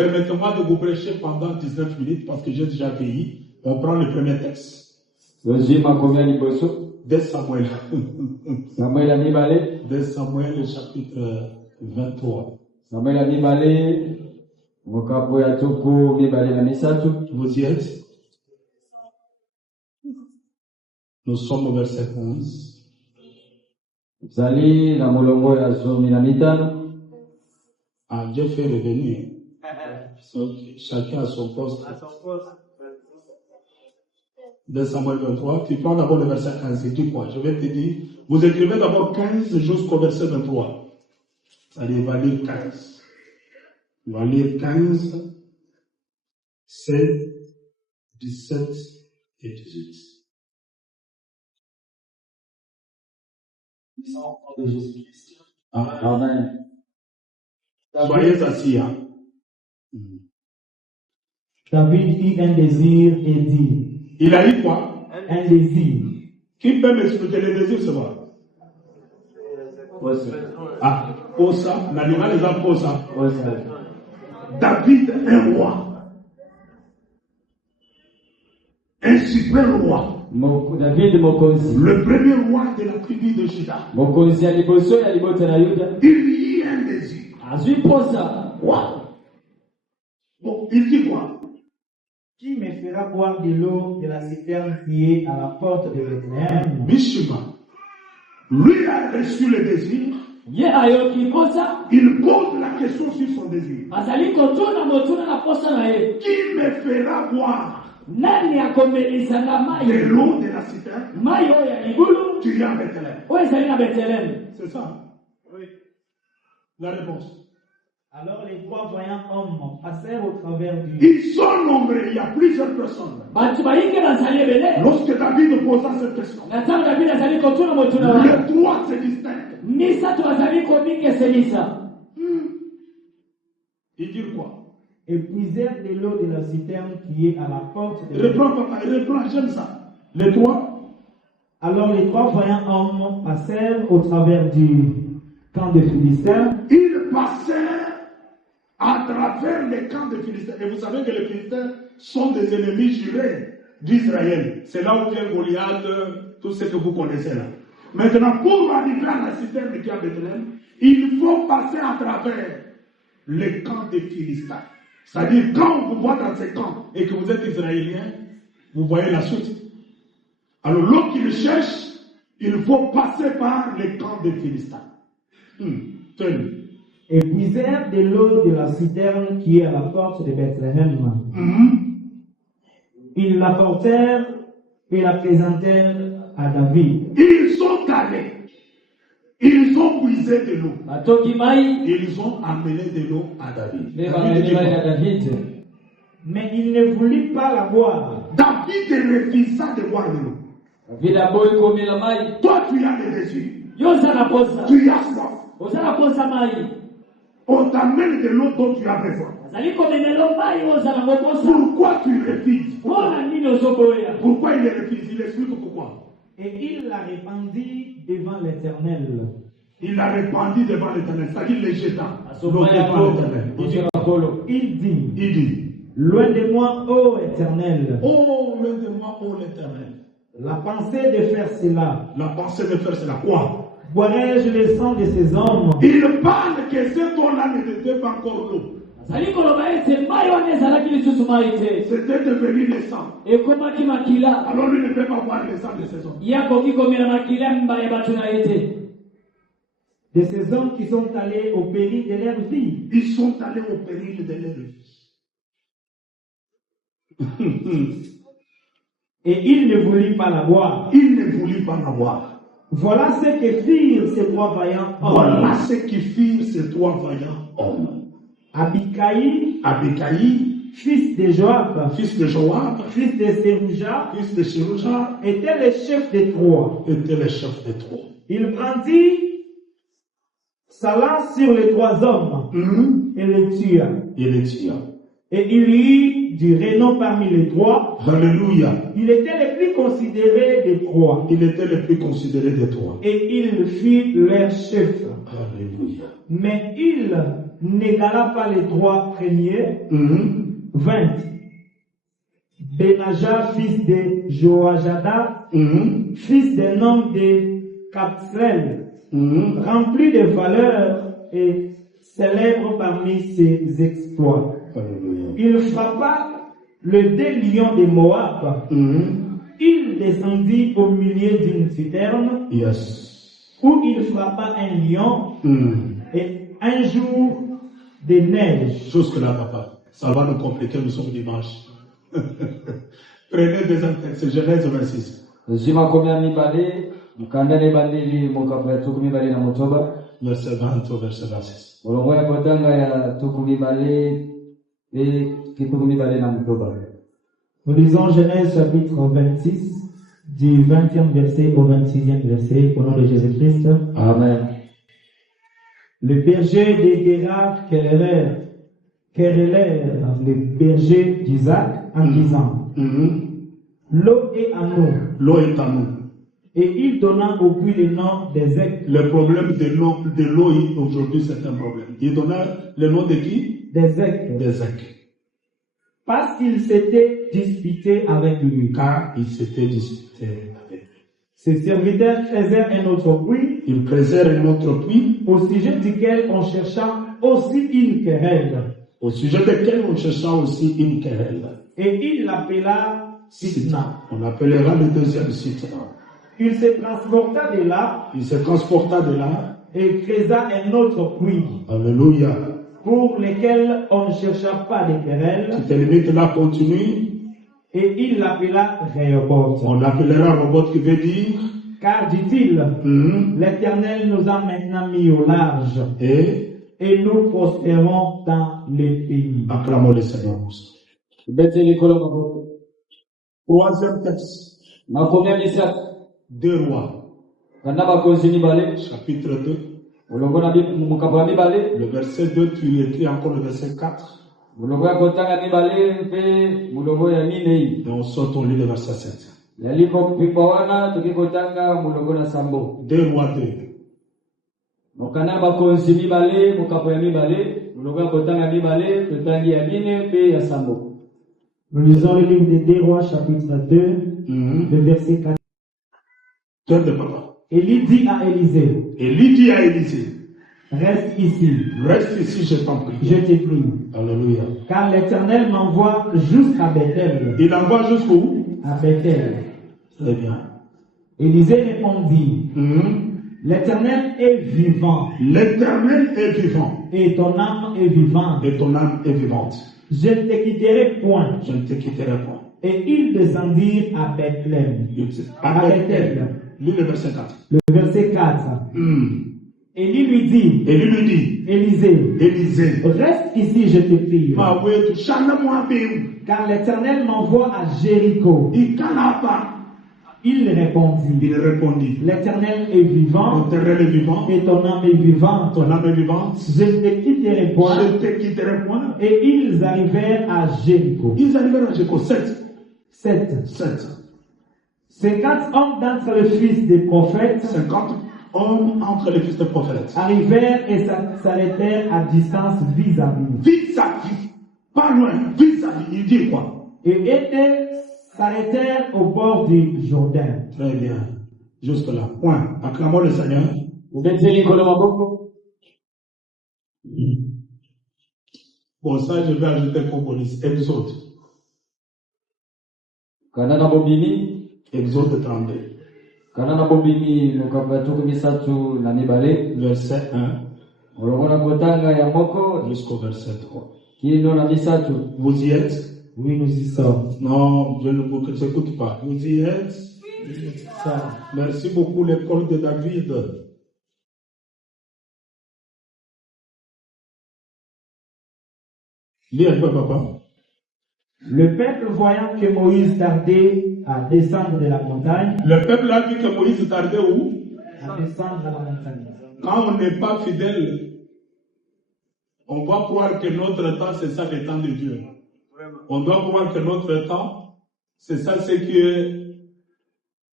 Permettez-moi de vous prêcher pendant 19 minutes parce que j'ai déjà vieilli. On prend le premier texte. 2 Samuel. 2 Samuel chapitre 23. Vous y êtes? Nous sommes au verset 11. Ah, Dieu fait revenir. Chacun à son poste. 2 Samuel 23, tu prends d'abord le verset 15 et dis quoi? Je vais te dire, vous écrivez d'abord 15 jusqu'au verset 23. C'est-à-dire, il va lire 15. Il va lire 15, 16, 17 et 18. Amen. Soyez assis, hein. David eut un désir et dit. Il a eu quoi? Un désir. Qui peut m'expliquer le désir, c'est quoi? Ah, Posa, l'animal est un Posa. David, un roi. Un super roi. Le premier roi de la tribu de Juda. Il y a un désir. Wow. Bon, il dit quoi? Qui me fera boire de l'eau de la citerne qui est à la porte de Bethléem? Mishima. Lui a reçu le désir. Il pose la question sur son désir. Qui me fera boire de l'eau de la citerne qui est à Bethléem? C'est ça? Oui. La réponse. Alors les 3 voyants hommes passèrent au travers du... Ils sont nombreux, il y a plusieurs personnes. Lorsque David posa cette question, les 3 se distinguent. Ils disent quoi? Et puisèrent de l'eau de la citerne qui est à la porte de... Reprends, papa, reprends, j'aime ça. Les 3. Alors les 3 voyants hommes passèrent au travers du camp de Philistins. Ils passèrent à travers les camps de Philistins. Et vous savez que les Philistins sont des ennemis jurés d'Israël. C'est là où vient Goliath, tout ce que vous connaissez là. Maintenant, pour arriver à la citerne qui est à Bethléem, il faut passer à travers les camps des Philistins. C'est-à-dire, quand on vous voit dans ces camps et que vous êtes Israélien, vous voyez la suite. Alors, l'eau qu'il cherche, il faut passer par les camps des Philistins. Tenez. Et puisèrent de l'eau de la citerne qui est à la porte de Bethléem. Ils l'apportèrent et la présentèrent à David. Ils sont allés. Ils ont puisé de l'eau. Ils ont amené de l'eau à David. Mais il ne voulut pas la boire. David refusa de boire de l'eau. Toi, tu as le désir. Tu as soif. On t'amène de l'eau dont tu as besoin. Pourquoi tu refuses? Pourquoi il refuse? Il explique pourquoi. Et il la répandit devant l'Éternel. Il l'a répandit devant l'Éternel, c'est-à-dire les jetants. Devant l'Éternel. Il dit, loin de moi, ô Éternel. Oh, loin de moi, ô l'Éternel. La pensée de faire cela. La pensée de faire cela, quoi? Boirai-je le sang de ces hommes? Il parle que cet homme-là n'était pas encore l'eau. C'était devenu le sang. Alors lui ne peut pas boire le sang de ces hommes. De ces hommes qui sont allés au péril de leur vie. Ils sont allés au péril de leur vie. Et il ne voulut pas la boire. Il ne voulut pas la boire. Voilà ce que firent ces 3 vaillants hommes. Voilà ce que firent ces 3 vaillants hommes. Abikaï, fils de Joab, fils de Sérouja, était le chef des 3. Il brandit sa lance sur les 3 hommes et les tua. Et il y eut du renom parmi les 3. Alléluia. Il était le plus considéré des 3. Et il fut leur chef. Alléluia. Mais il n'égala pas les 3 premiers. 20. Benaja, fils de Joajada, fils d'un homme de Kapsel, rempli de valeur et célèbre parmi ses exploits. Il frappa le 2 lions de Moab. Il descendit au milieu d'une citerne où il frappa un lion et un jour de neige. Jusque-là, papa, ça va nous compliquer, nous sommes dimanche. Prenez des textes, Genèse 26. Verset 20 au verset 26. Nous lisons Genèse chapitre 26, du 20e verset au 26e verset, au nom de Jésus-Christ. Amen. Le berger de Guérard querellèrent le berger d'Isaac en disant, l'eau est à nous. L'eau est à nous. Et il donna au puits le nom d'Ézec. Le problème de l'eau aujourd'hui, c'est un problème. Il donna le nom de qui? D'Ézec. D'Ézec. Parce qu'il s'était disputé avec lui. Car il s'était disputé avec lui. Ses serviteurs creusèrent un autre puits. Ils creusèrent un autre puits. Au sujet duquel on chercha aussi une querelle. Au sujet duquel on chercha aussi une querelle. Et il l'appela Sitna. On appellera le deuxième Sitna. Il se transporta de là. Il se transporta de là. Et creusa un autre puits. Alléluia. Pour lesquels on ne chercha pas de querelle. Cette limite là continue. Et il l'appela Rehoboth. On l'appellera Rehoboth qui veut dire. Car dit-il, l'Éternel nous a maintenant mis au large. Et nous prospérons dans les pays. Acclamons le Seigneur. Troisième texte. 2 Rois. Chapitre 2. Le verset 2, tu écris encore le verset 4. Et on saute au lit le verset 7. 2 Rois 2. Nous lisons le livre des 2 Rois, chapitre 2, le verset 4. Élie dit à Élisée, reste ici, je t'en prie. Je te prie. Alléluia. Car l'Éternel m'envoie jusqu'à Bethel. Il envoie jusqu'où? À Bethel. Très bien. Élisée répondit, l'Éternel est vivant. L'Éternel est vivant. Et ton âme est vivante. Et ton âme est vivante. Je ne te quitterai point. Je ne te quitterai point. Et ils descendirent à Bethléem. À Bethel. Lis le verset 4. Le verset 4. Élie lui dit, Élisée, reste ici, je te prie. Car l'Éternel m'envoie à Jéricho. Il répondit, l'Éternel est vivant. Et ton âme est vivante. Je ne te quitterai point. Et ils arrivèrent à Jéricho. 7. 50 hommes d'entre les fils des prophètes. 50 hommes entre les fils des prophètes arrivèrent et s'arrêtèrent à distance vis-à-vis. Vis-à-vis. Pas loin. Vis-à-vis. Il dit quoi? Et s'arrêtèrent au bord du Jourdain. Très bien. Jusque là. Point. Acclamons le Seigneur. Bon, ça, je vais ajouter comme bonus. Exode. Exode 32. Verset 1 jusqu'au verset 3. Vous y êtes? Oui, nous y sommes. Non, je ne vous écoute pas. Vous y êtes? Merci beaucoup, l'école de David. Lis un peu, papa. Le peuple, voyant que Moïse tardait à descendre de la montagne. Le peuple a vu que Moïse tardait où? À descendre de la montagne. Quand on n'est pas fidèle, on va croire que notre temps, c'est ça le temps de Dieu. On doit croire que notre temps, c'est ça ce qui est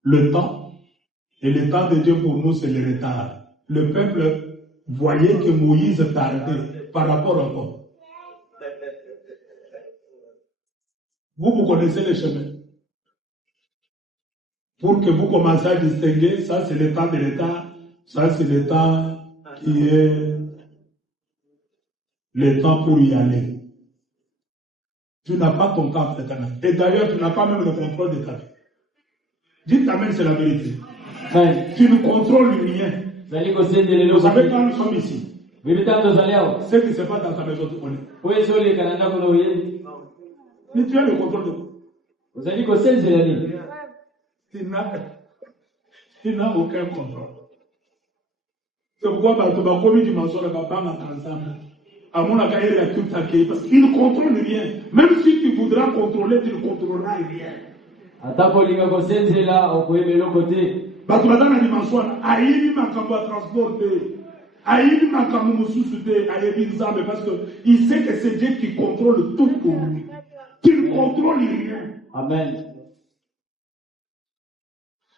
le temps. Et le temps de Dieu pour nous, c'est le retard. Le peuple voyait que Moïse tardait. par rapport à quoi? Vous connaissez les chemins. Pour que vous commenciez à distinguer, ça c'est l'état de l'État, ça c'est l'état qui est le temps pour y aller. Tu n'as pas ton cas fréquemment. Et d'ailleurs, tu n'as pas même le contrôle de ta vie. Dites amen, c'est la vérité. Tu ne contrôles rien. Vous savez quand nous sommes ici, ce qui se passe dans ta maison, tu connais. Mais tu as le contrôle de quoi? Tu n'as aucun contrôle. C'est pourquoi tu vas commis du mensonge, tu vas pas ensemble. À mon avis, il y a tout à fait. Parce qu'il ne contrôle rien. Même si tu voudras contrôler, tu ne contrôleras rien. Tu vas dans la dimension, aïe, ma cambo à transporter. Aïe, ma cambo moussousouté, aïe, parce qu'il sait que c'est Dieu qui contrôle tout pour lui. Tu ne contrôles rien. Amen.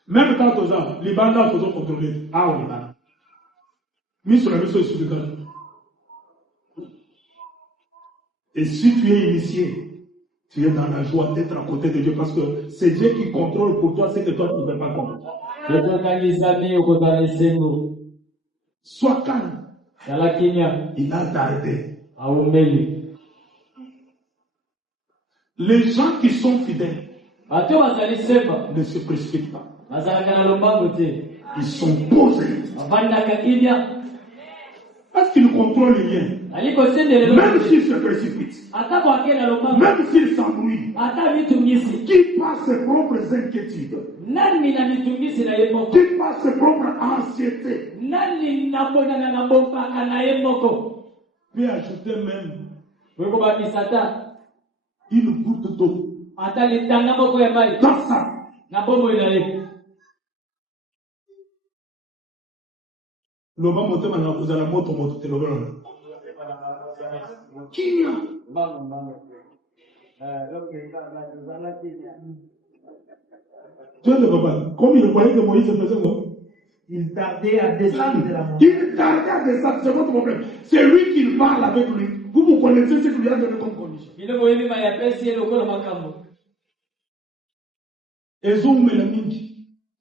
Même quand tu as les bandes, tu dois contrôler. Ah, on est là. Mis sur la mission sur le cadre. Et si tu es initié, tu es dans la joie d'être à côté de Dieu parce que c'est Dieu qui contrôle pour toi ce que toi tu ne peux pas contrôler. Sois calme. Il a tardé. Les gens qui sont fidèles ne se précipitent pas. Ils sont posés. Parce qu'ils ne contrôlent rien. Même s'ils se précipitent, même s'ils s'ennuient, qui passe ses propres inquiétudes, qui passe ses propres anxiétés, puis ajouter même une goutte d'eau dans ça. Le bas monté maintenant, vous allez moto te le verrez. Qui a? Tu es le papa. Comme il voyait que Moïse faisait quoi? Il tardait à descendre de la montagne. Il tardait à descendre, c'est votre problème. C'est lui qui parle avec lui. Vous connaissez ce qu'il lui a donné comme condition. Et Zoom Mélamine,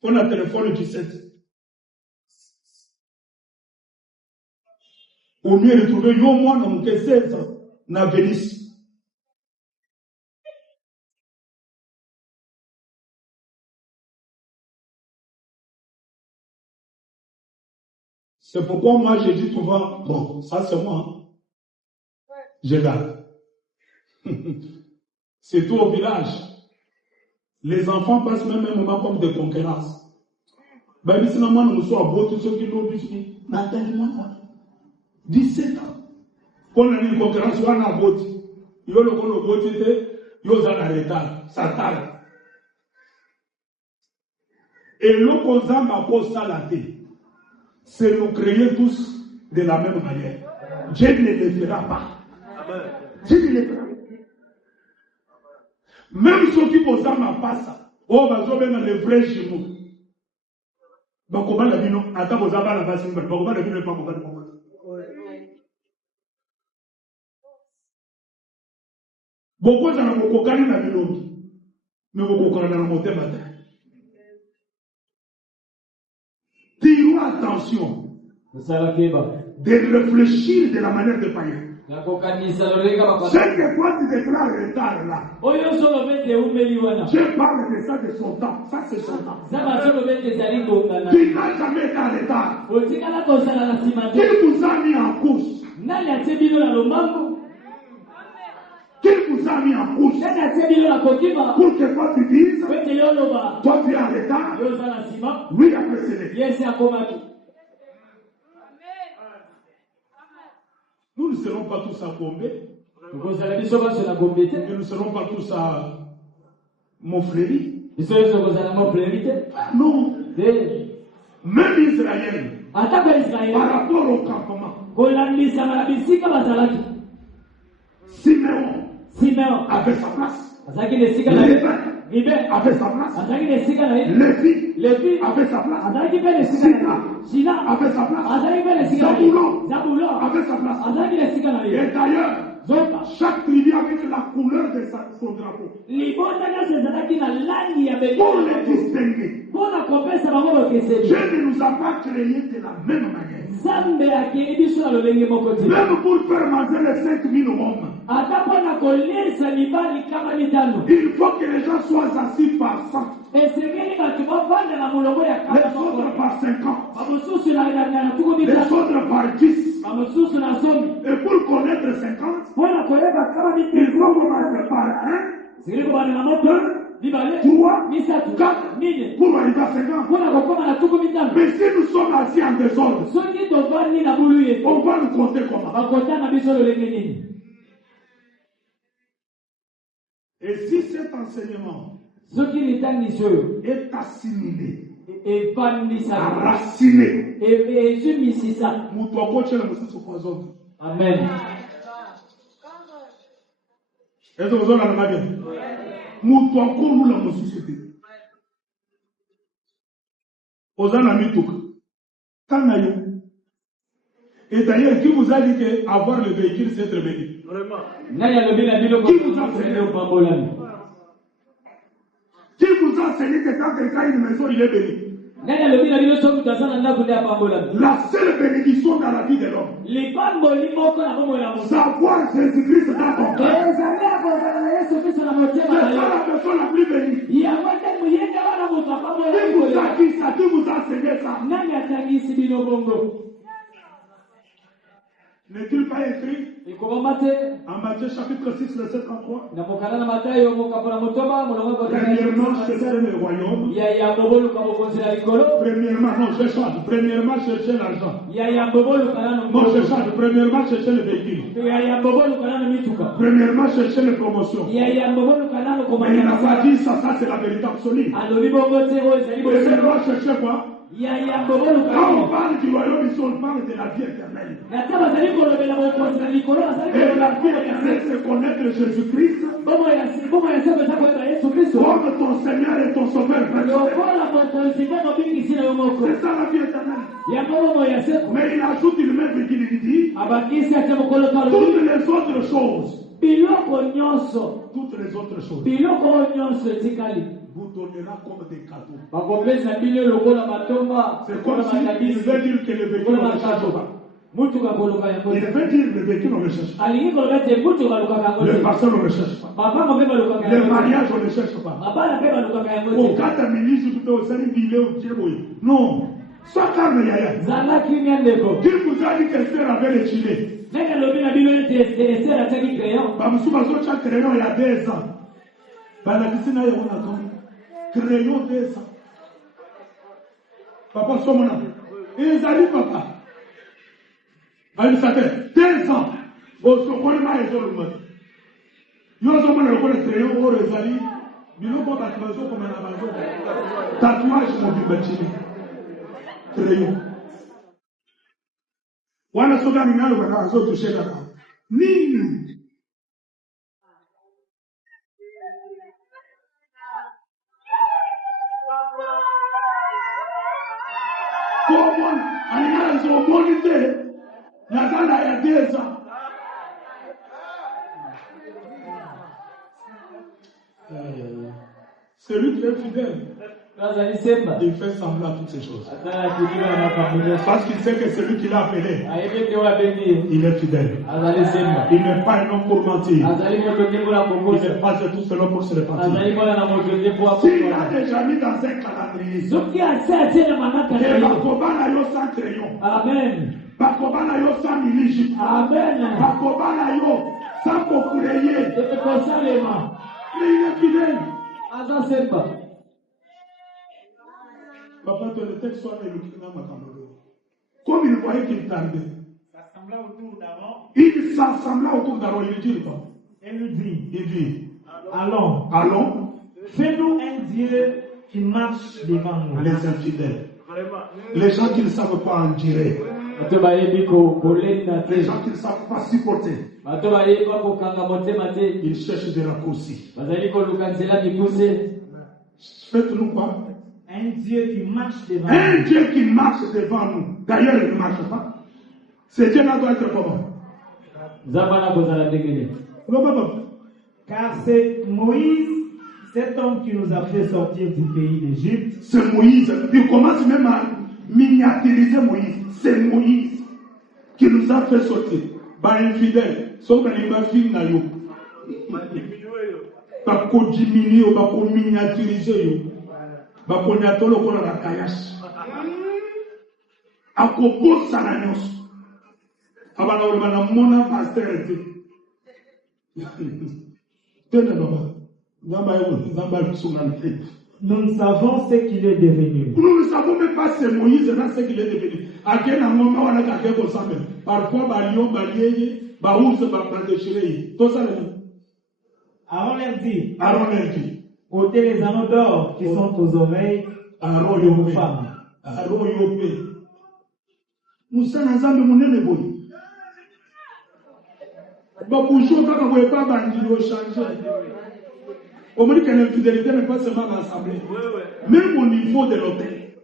on a téléphone du 7. Au mieux de trouver yo moi dans mon 16 ans, na Vénice. C'est pourquoi moi j'ai dit souvent, bon, ça c'est moi. Hein. Je garde. C'est tout au village. Les enfants passent même un moment comme des concurrences. Ben, si normalement nous sommes à beau, tous ceux qui l'ont dit, maintenant, 17 ans. Quand on a une concurrence, on a beau. Il y a le beau, il y a le retard. Ça tarde. Et l'opposant m'a posé ça la tête. C'est nous créer tous de la même manière. Dieu ne le fera pas. Dieu ne le fera pas. Même ceux qui posent ma passe, oh, bah, je vais dans les vrais chez nous. Bah, comment la vie, non? Attends, vous avez la base, bah, comment la vie n'est pas mon père. Beaucoup de gens ont cocaïne dans la vie, mais beaucoup de gens ont monté matin. Tirons attention de réfléchir de la manière de païen. C'est que toi tu déclares le retard là. Je parle de ça de son temps. Ça c'est son temps. Tu n'as jamais été en retard. Qui vous a mis en course? Qui vous a mis en course? Pour que toi tu dises, toi tu es en retard. Lui a précédé. Nous ne serons pas tous à Gombe. Nous ne serons pas tous à Montfléry. Non. Même Israël, par rapport au campement, Siméon avait sa place. Lévi avait sa place. Lévi Lévi avait sa place. azalaki mpe lesika Sina na ye. Sina avait sa place. azalaki mpe lesika na ye. Zabulon Zabulon avait sa place. azalaki lesika na ye. Et d'ailleurs, Zoka chaque tribu avec la couleur de son drapeau. libota nyonso ezalaki na langi ya Pour les bendera distinguer. mpona kopesa bango bokeseni. Dieu ne nous a pas créés de la même manière. Nzambe akeli biso na lolenge moko te. Même pour faire manger les 5000 hommes, Ata mpona kolesa mibali kama mitano. il faut que les gens soient assis par 100. Esengeli bato bavanda na molongo ya Les kama moko. autres par 50. Bamosusu na tuku Les mitano. autres par 10. Bamosusu na somi. Et pour connaître 50, Mpona koyeba kama il mitano. faut commencer par 1, Esengeli kobanda na moto. Mibale. 3, Misatu. 4, Mine. pour arriver à 50. Mpona kokoma na tuku mitano. Mais si nous sommes assis en désordre, Soki tovandi na bulu ye. on va nous compter comment? Bakota na biso lolenge nini. Et si cet enseignement Soki litangisi oyo est assimilé, evandisaka enraciné, ezumisisa. mutu akochela mosusu kwa zote. Amen. Est-ce que vous en avez bien? Mutu akorula mosusu te. Ozana mituka. Kana yo. Et d'ailleurs, qui vous a dit que avoir le véhicule, c'est être béni? Vraiment. Nani alobi na bino kokende upambolami? Qui vous a enseigné que quand quelqu'un a une maison, il est béni? Nani alobi na bino soki tozana ndako nde apambolami? La seule bénédiction dans la vie de l'homme, Lipamboli moko na bomoi na moto. savoir Jésus-Christ dans ton cœur. Ezali akozala na Yesu Kristo na C'est motema na ça yo. la personne la plus bénie. Yango te muyende wana moto Qui apambolami vous a kolela. dit ça? Qui vous a enseigné ça? Nani atangisi bino bongo? N'est-il pas écrit Ekobama te en Matthieu chapitre 6, verset 33? na mokanda na Matayo mokapo na motoba molongo kotana Premièrement, cherchez le royaume. ya boboluka mokonzi na likolo. Premièrement, non, je chante. Premièrement, cherchez l'argent. Ya boboluka nano Non, je chante. Premièrement, cherchez le véhicule. ya boboluka nano mituka. Premièrement, cherchez les promotions. Ya boboluka nano Mais komanya il n'a na pas sa. dit ça, ça c'est la vérité absolue. Alobi bongo te o ezali bosengo. Premièrement, cherchez quoi? Ya boboluka Quand on nano. parle du royaume ici, on parle de la vie éternelle. Na taba zali kolobela mokonzi na likolo azali Et la vie kolobela éternelle, c'est connaître Jésus-Christ bomo ya sebo eza koyeba Yesu Kristo. comme ton Seigneur et ton Sauveur personnel. Lokola mokonzi mpe mobikisi na yo moko. C'est ça la vie éternelle. Yango bomo ya sebo. Mais il ajoute une même virgule, il dit Abakisi ate mokolo to alobi toutes les autres choses. biloko nyonso. Toutes les autres choses Biloko oyo nyonso etikali. vous donnera comme des cadeaux. Bakopesa bino lokola matomba. C'est comme si il veut dire que le véhicule on ne cherche pas. Mutuka koluka yango Il te. veut dire le véhicule on ne cherche pas. Alingi koloba te mutuka balukaka yango Le te. pasteur on ne cherche pas. Mabango mpe balukaka Le yango te. mariage on ne cherche pas. Mabala mpe balukaka yango Au te. cas de ministre, tout au sein du non. Soit calme, yaya. Zala kimia ndeko. Qui vous a dit que Esther avait les gilets? Nani alobi na bino ete Esther atiaki crayon? Bamusuba zocha crayon il y a 2 ans. Balakisi na yo na kon. Crayon 2 ans. Papa somona. Ezali papa. Bali sate 2 ans. Osokoli ma ezoluma. Yo somona ko le crayon oro ezali. Biloko ba bazo koma na bazo. Tatouage mo bibachini. Crayon. Wana soka minalo kwa kazo tusheka ka. Nini? Comment alingana zomoni te nazala ya 2 ans. Celui qui est fidèle, Nazali semba. il fait semblant à toutes ces choses. Atala kidila na makambo. Parce qu'il sait que celui qui l'a appelé, Ayebi ke wabendi. il est fidèle. Azali semba. Il n'est pas un homme pour mentir. Azali moto ngemola Il kokosa. n'est pas de tout cela pour se repentir. Azali mwana na moto ngemola S'il a kokosa. déjà mis dans un calendrier, Soki ase na manaka na et yo. Bakobana yo sans crayon, Amen. Bakobana yo sans miniji, Amen. Bakobana yo sans kokureye, Ekosalema. mais il est fidèle. Aza semba. Papa, toi, le texte soit le comme il voyait qu'il tardait, S'assembla autour d'Aaron il s'assembla autour d'Aaron. Il dit quoi? et lui dit, Il dit, allons, allons, fais-nous un Dieu qui marche devant nous. les infidèles, les gens qui ne savent pas endurer, Bato bayebi kolenda les te. gens qui ne savent pas supporter, Bato bayebi kokanga motema te. ils cherchent des raccourcis. Bazali koluka nzela mikuse. Faites-nous quoi? Un Dieu qui marche devant Un nous. Dieu qui marche devant nous. D'ailleurs, il ne marche pas. Ce Dieu-là doit être comment? Zabana kozala ndenge. Non, non, non. Car c'est Moïse, cet homme qui nous a fait sortir du pays d'Égypte. C'est Moïse. Il commence même à miniaturiser Moïse. C'est Moïse qui nous a fait sortir. Par infidèle. Sauf qu'il va finir na yo. Pas qu'on diminue, pas qu'on miniaturise yo. Pas qu'on y attend le qu'on a la caillasse. À propos ça la nyos. Abana on mona pasteur. Tenez baba. Nous ne savons ce qu'il est devenu. Nous ne savons même pas c'est Moïse là ce qu'il est devenu. À quel moment on a quelqu'un comme ça même. Parfois balion balier, baouz ba déchirer. Tout ça là. Aaron leur dit, Aaron leur dit, ôtez les anneaux d'or qui sont aux oreilles Aaron de vos yopé. femmes. Aaron yopé. Nous sommes ensemble monene boy. Ba bouchon quand on veut pas bandi au changer. On me dit que l'infidélité n'est pas seulement dans l'assemblée. Même au niveau de l'hôtel.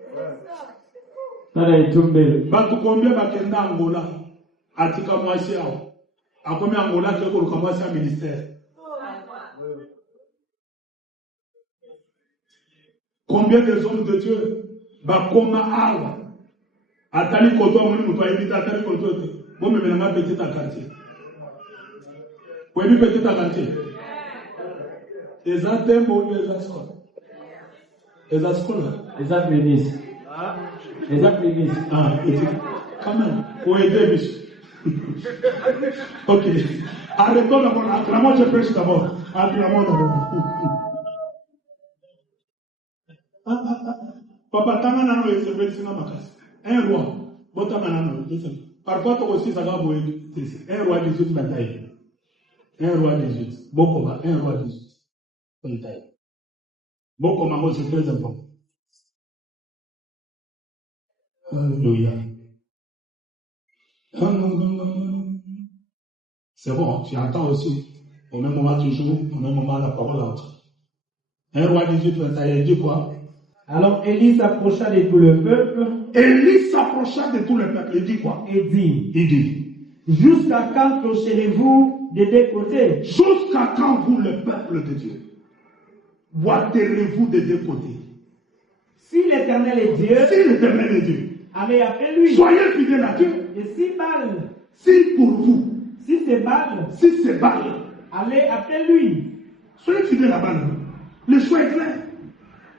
Tala itumbele. Batu combien bakenda Angola atika mwasi yao. Akomi Angola keko lukamwasi ya ministère. Combien des hommes de Dieu bakoma awa atali koto amoni mutu ayibita atali koto te. Bon me menanga petit à quartier. Oui, petit à quartier. Exactement où les ascoles. Les ascoles. Eza prémisse. Eza prémisse. Ah, quand même. Où est Davis? Ok. Arrêtons d'abord. Acclamons, je prêche d'abord. Acclamons d'abord. Papa, tanga nano esebe singa makasi. Un roi. Botama nano. Parfois, toi aussi, ça va vous aider. Un roi 18 bataille. Un roi 18. Bokoma, un roi 18. Bokoma, c'est très important. Alléluia. C'est bon, tu entends aussi. Au même moment, toujours, au même moment, la parole entre. Un roi 18 bataille, il dit quoi? Alors Élie s'approcha de tout le peuple. Élie s'approcha de tout le peuple. Il dit quoi? Et dit, Il dit, jusqu'à quand clocherez-vous des deux côtés? jusqu'à quand vous, le peuple de Dieu, boiterez-vous des deux côtés? Si l'Éternel est Dieu, Si l'Éternel est Dieu, allez après lui. soyez fidèles à Dieu. Et si Baal, Si pour vous, si c'est Baal, si c'est Baal, allez après lui. soyez fidèles à Baal. Le choix est clair.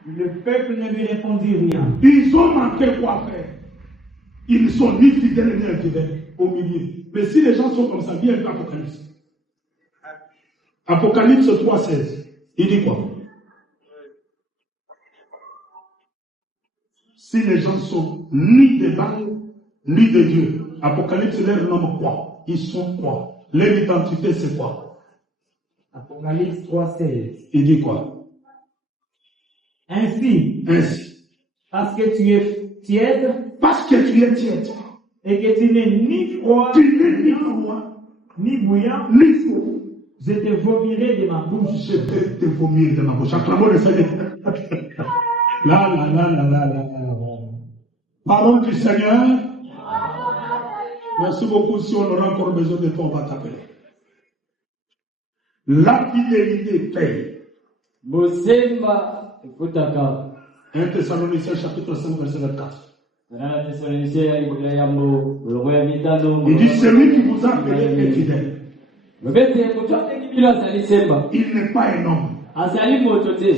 Le peuple ne lui répondit rien. Ils ont manqué quoi faire. Ils ne sont ni fidèles ni infidèles au milieu. Mais si les gens sont comme ça, bien l'Apocalypse. Apocalypse 3,16. Il dit quoi? Si les gens sont ni de Baal, ni de Dieu. Apocalypse leur nomme quoi? Ils sont quoi? Leur identité c'est quoi? Apocalypse 3,16. Il dit quoi? Ainsi, Ainsi. parce que tu es tiède Parce que tu es tiède. et que tu n'es ni froid, Tu n'es ni froid, ni bouillant, ni faux. je te vomirai de ma bouche. Je vais te vomir de ma bouche. Acclamons le Seigneur. Là. Parole du Seigneur. Merci beaucoup. Si on aura encore besoin de toi, on va t'appeler. La fidélité paye. Bosemba efutaka. 1 Thessaloniciens chapitre 5 verset 24. Nana Thessaloniciens ya yambo logo ya mitano. Il dit celui qui vous a appelé est fidèle. Mbete kutoka kibilo azali semba. Il n'est pas un homme. Azali moto te.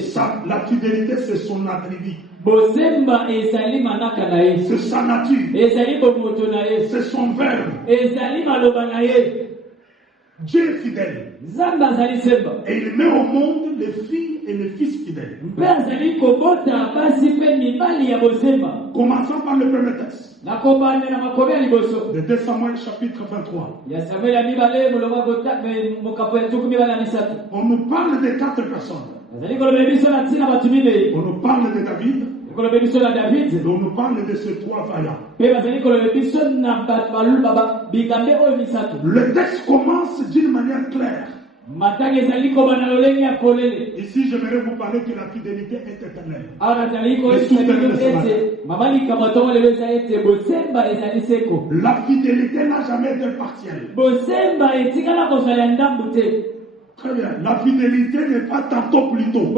La fidélité c'est son attribut. Bosemba ezali manaka na ye. C'est sa nature. Ezali bomoto na ye. C'est son verbe. Ezali maloba na ye. Dieu est fidèle. Zamba azali semba. Et il met au monde les filles et les fils fidèles. Mpe azali kobota basi mpe mibali ya bosemba. Commençons par le premier texte. Nakobana na makomi ya liboso. De 2 Samuel chapitre 23. Ya Samuel ya mibale molongo bota mokapo ya tuku mibale ya misato. On nous parle de 4 personnes. Azali kolobela biso na ntina bato minei. On nous parle de David. Kolobela biso na David. Et on nous parle de ces 3 vaillants. Mpe bazali kolobela biso na bato bikambe oyo misato. Le texte commence d'une manière claire. Ici, j'aimerais vous parler que la fidélité est éternelle. La fidélité n'a jamais été partielle. Très bien. La fidélité n'est pas tantôt plus tôt.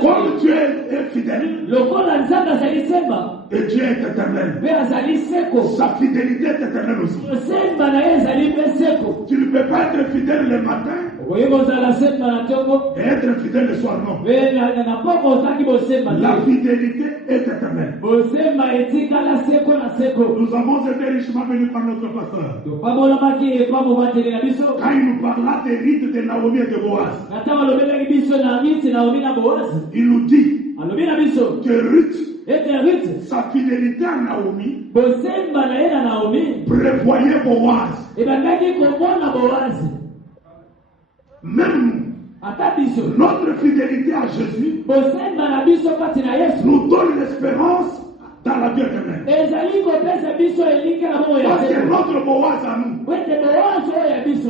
Comme Dieu est fidèle, et Dieu est éternel, sa fidélité est éternelle aussi. Tu ne peux pas être fidèle le matin et être fidèle le soir, non. La fidélité est éternelle. Nous avons été richement bénis par notre pasteur. Quand il nous parla des rites de Naomi et de Boaz, il nous dit que Ruth, sa fidélité à Naomi, prévoyait Boaz. Même notre fidélité à Jésus nous donne l'espérance dans la vie éternelle. Parce que notre Boaz à nous,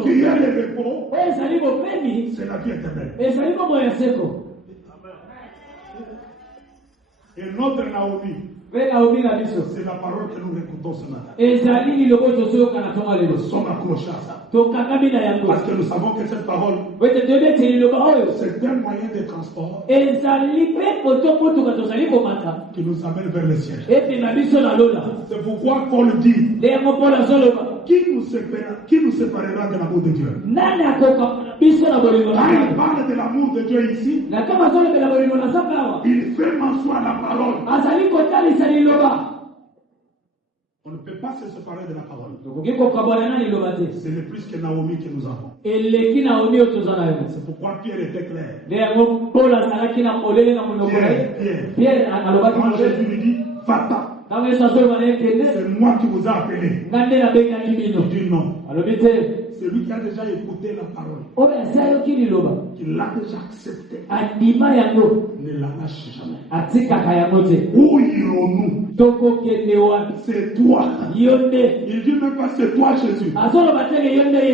qui est le repos, c'est la vie éternelle. Et notre Naomi, c'est la parole que nous écoutons ce matin. Nous sommes accrochés à ça. Parce que nous savons que cette parole, c'est un moyen de transport qui nous amène vers le ciel. C'est pourquoi Paul dit, qui nous séparera de l'amour de Dieu? Quand il parle de l'amour de Dieu ici, il fait mention à la parole. On ne peut pas se séparer de la parole. C'est le plus que Naomi que nous avons. C'est pourquoi Pierre était clair. Pierre, quand Jésus lui dit, va-t'en, c'est moi qui vous ai appelé. Il dit non. C'est lui qui a déjà écouté la parole, qui l'a déjà accepté, ne la lâche jamais. Où irons-nous? C'est toi. Il dit même pas c'est toi Jésus.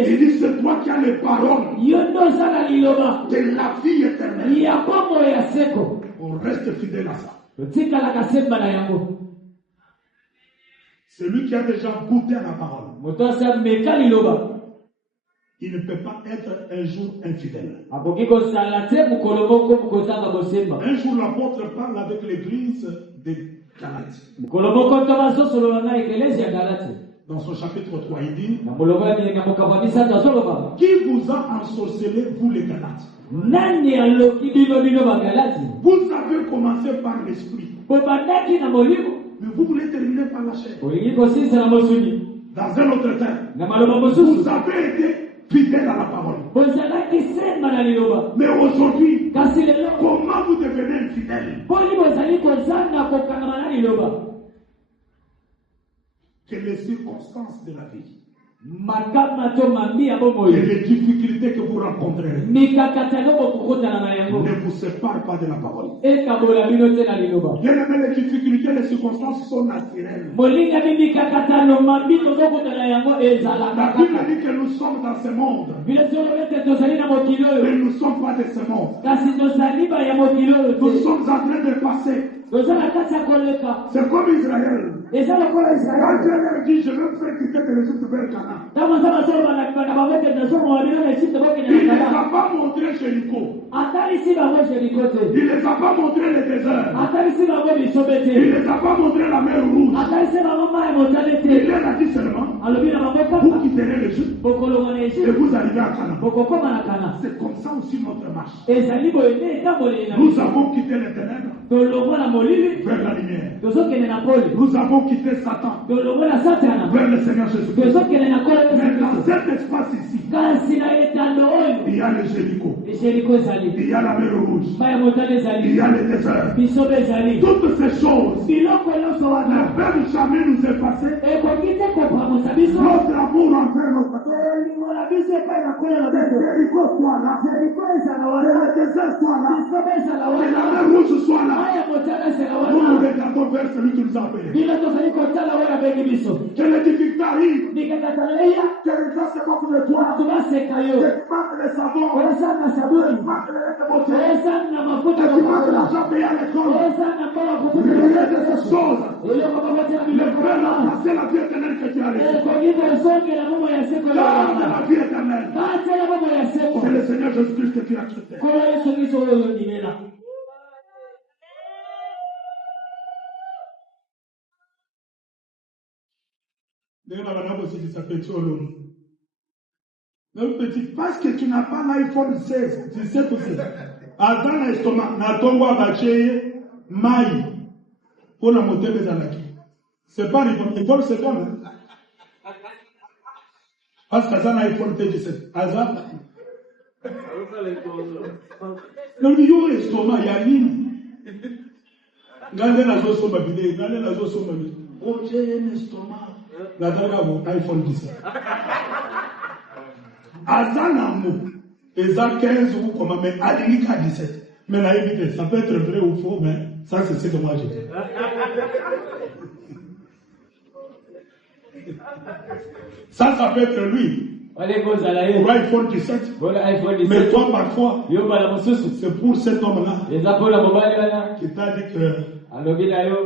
Il dit c'est toi qui as les paroles de la vie éternelle. On reste fidèle à ça. C'est lui qui a déjà goûté à la parole. Il ne peut pas être un jour infidèle. Un jour, l'apôtre parle avec l'église de Galate. Dans son chapitre 3, il dit, qui vous a ensorcelé, vous les Galates? Vous avez commencé par l'esprit, mais vous voulez terminer par la chair. Dans un autre terme, vous avez été fidèle à la parole. Mais aujourd'hui, comment vous devenez infidèle? Que les circonstances de la vie et les difficultés que vous rencontrez ne vous séparent pas de la parole. Bien aimé, les difficultés, les circonstances sont naturelles. La Bible a dit que nous sommes dans ce monde, mais nous ne sommes pas de ce monde. Nous sommes en train de passer. C'est comme Israël. Quand Dieu leur dit, je veux faire quitter de l'Égypte vers Canaan, il ne les a pas montré Jéricho. Il ne les a pas montré le désert. Il ne les a pas montré la mer Rouge. Il leur a dit seulement, vous quitterez l'Égypte et vous arrivez à Canaan. C'est comme ça aussi notre marche. Nous avons quitté les ténèbres vers la lumière. Nous avons quitté Satan vers le Seigneur Jésus. Mais dans cet espace ici, il y a y a les Jéricho. Jéricho ezali. Il y a la mer Rouge. Mai ya motane Il ezali. y a les déserts. Bisobe ezali. Toutes ces choses Biloko nyonso ne wana. peuvent jamais nous effacer Ekoki te kopamosa biso. notre amour envers notre Père. Elingo na biso epai na kola na biso. Jéricho soit là. Jéricho ezala Que wana. le désert soit là. Bisobe ezala Que la wana. mer Rouge soit là. Mai ya motane ezala Nous nous wana. regardons vers celui qui nous a appelés. Bino tozali kotala wana bengi biso. Que les difficultés arrivent. Nikakatana eya. Que les gens se moquent de toi. Tubaseka yo. Que tu manques le savon. Eza na Que sabuni. tu manques le beauté. Eza na mafuta Que tu manques kopakola. l'argent payé à l'école. Eza na mbala Il kufuta y a kopakola. de ces choses. Eloko babatela Le biloko Père a wana. placé la vie éternelle que tu as reçue. Ekoki kozongela momo ya seko ya Dans wana. la vie éternelle. Batela momo ya seko. C'est le Seigneur Jésus-Christ que tu as accepté. Kolo Yesu Kristo oyo ondimela. Le petit, parce que tu n'as pas l'iPhone 16, 17 ou 16. Dans l'estomac, na tongo abaché, maï, pour la montée des anaki. C'est pas l'iPhone, c'est toi, non? Parce que ça n'a iPhone 17. Azar. Le milieu estomac, il y a une. Gardez la zone sur ma vidéo, gardez la zone sur ma vidéo. Oh, j'ai un estomac. La dernière, iPhone 17. Azanamo, Eza 15 ou comment, mais Adilika 17. Mais là, ça peut être vrai ou faux, mais ça, c'est ce que moi j'ai dit. Ça peut être lui. Pour iPhone 17. Mais toi, parfois, c'est pour cet homme-là qui t'a dit que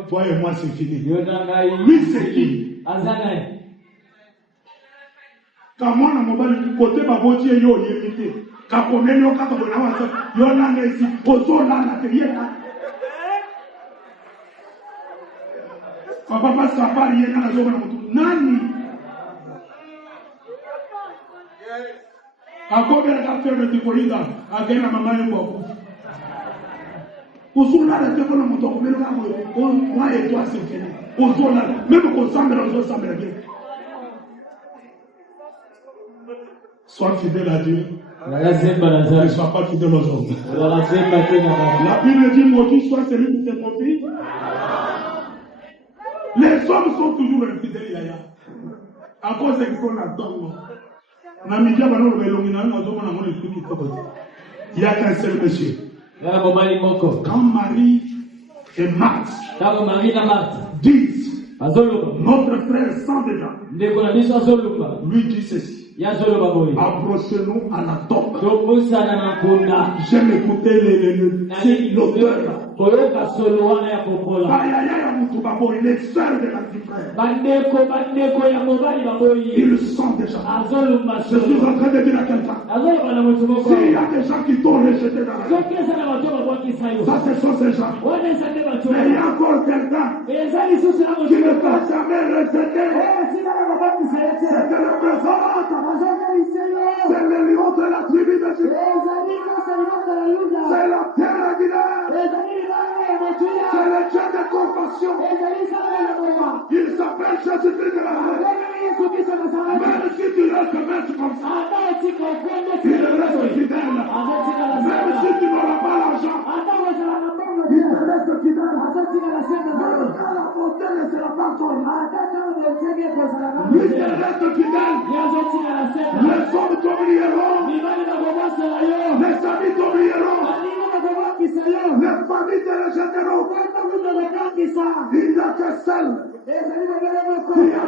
toi et moi, c'est fini. Lui, c'est qui? Quand moi, côté ma beauté, yo, évité. Quand on est là, quand on est là, yo, là, ici, poso, là, là, quand papa s'appelle, il y a dans la zone, nani. À combien de faire de Tipolida, à quel maman est beaucoup. Au son là, le téléphone à mon tour, mais là, moi et toi, c'est fini. Au son là, même qu'on semble, on semble bien. Sois fidèle à Dieu. Ne sois pas fidèle aux hommes. La Bible dit, maudit soit celui qui te confie. Les hommes sont toujours infidèles, Yaya. À cause qu'ils sont là-dedans. Il n'y a qu'un seul monsieur. Quand Marie et Marthe disent, notre frère sent déjà, lui dit ceci. Approchez-nous à la tombe. J'aime écouter l'auteur. Il est seul de la frère. Ils sont déjà. Je suis en train de dire à quelqu'un. S'il y a des gens qui t'ont rejeté dans la vie, ça ce sont ces gens. Mais il y a encore quelqu'un qui ne t'a jamais rejeté. C'est que le présent. C'est le lion de la tribu de Juda. C'est la terre d'Israël. C'est le Dieu de compassion. Il s'appelle Jésus-Christ de la terre. Même si tu restes maître comme ça, il reste fidèle. Même si tu n'auras pas l'argent, il reste fidèle. La beauté ne sera pas encore là. Lui, il reste fidèle. Les hommes t'oublieront. Les amis t'oublieront. Les familles te rejetteront. Il n'y a que seul qui a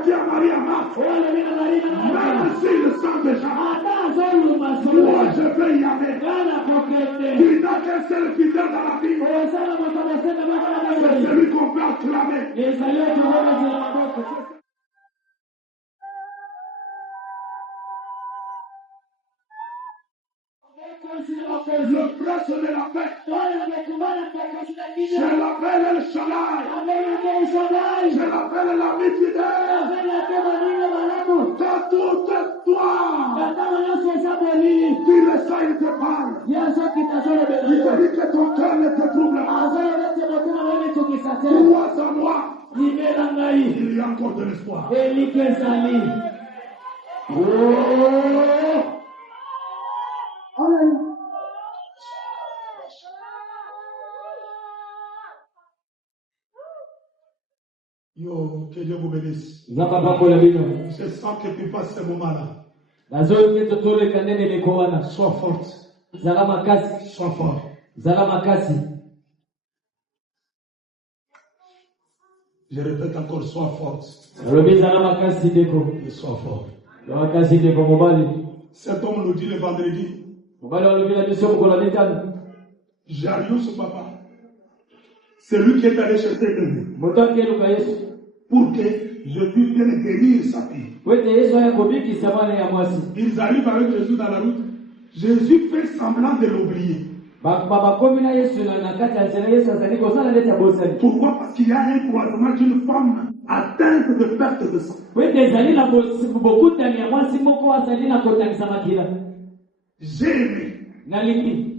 dit à Marie et Marthe, même s'il sent déjà, moi je vais y aller. Il n'y a qu'un seul fidèle dans la vie. C'est celui qu'on peut acclamer. Le prince de la paix, je l'appelle El Shaddai, je l'appelle l'ami fidèle, de toute toi, tu le sais, il te parle, il te dit que ton cœur ne te trouble pas, crois en moi, il y a encore de l'espoir. Oh! Que Dieu vous bénisse. Nzamba pambola bino. Je sens que tu passes ce moment-là. Nazoyoka totole kanene mekowana. Sois forte. Zala makasi. Sois fort. Zala makasi. Je répète encore, sois forte. Alobi zala makasi deko. Et sois fort. Zala makasi deko mobali. Cet homme nous dit le vendredi. Mobali alobi la biso mkola netano. Jarius, papa. C'est lui qui est allé chercher Jésus. Motanke luka Yesu. Pour que Jésus vienne guérir sa fille. Wete Yesu aya kobiki samane ya mwasi. Ils arrivent avec Jésus dans la route. Jésus fait semblant de l'oublier. Bakomi na Yesu na kati ya nzela Yesu azali kozala ndeti ya bosani. Pourquoi? Parce qu'il y a un croisement d'une femme atteinte de perte de sang. Wete ezali na bokutani ya mwasi moko azali na kotangisa makila. J'ai aimé. Nalingi.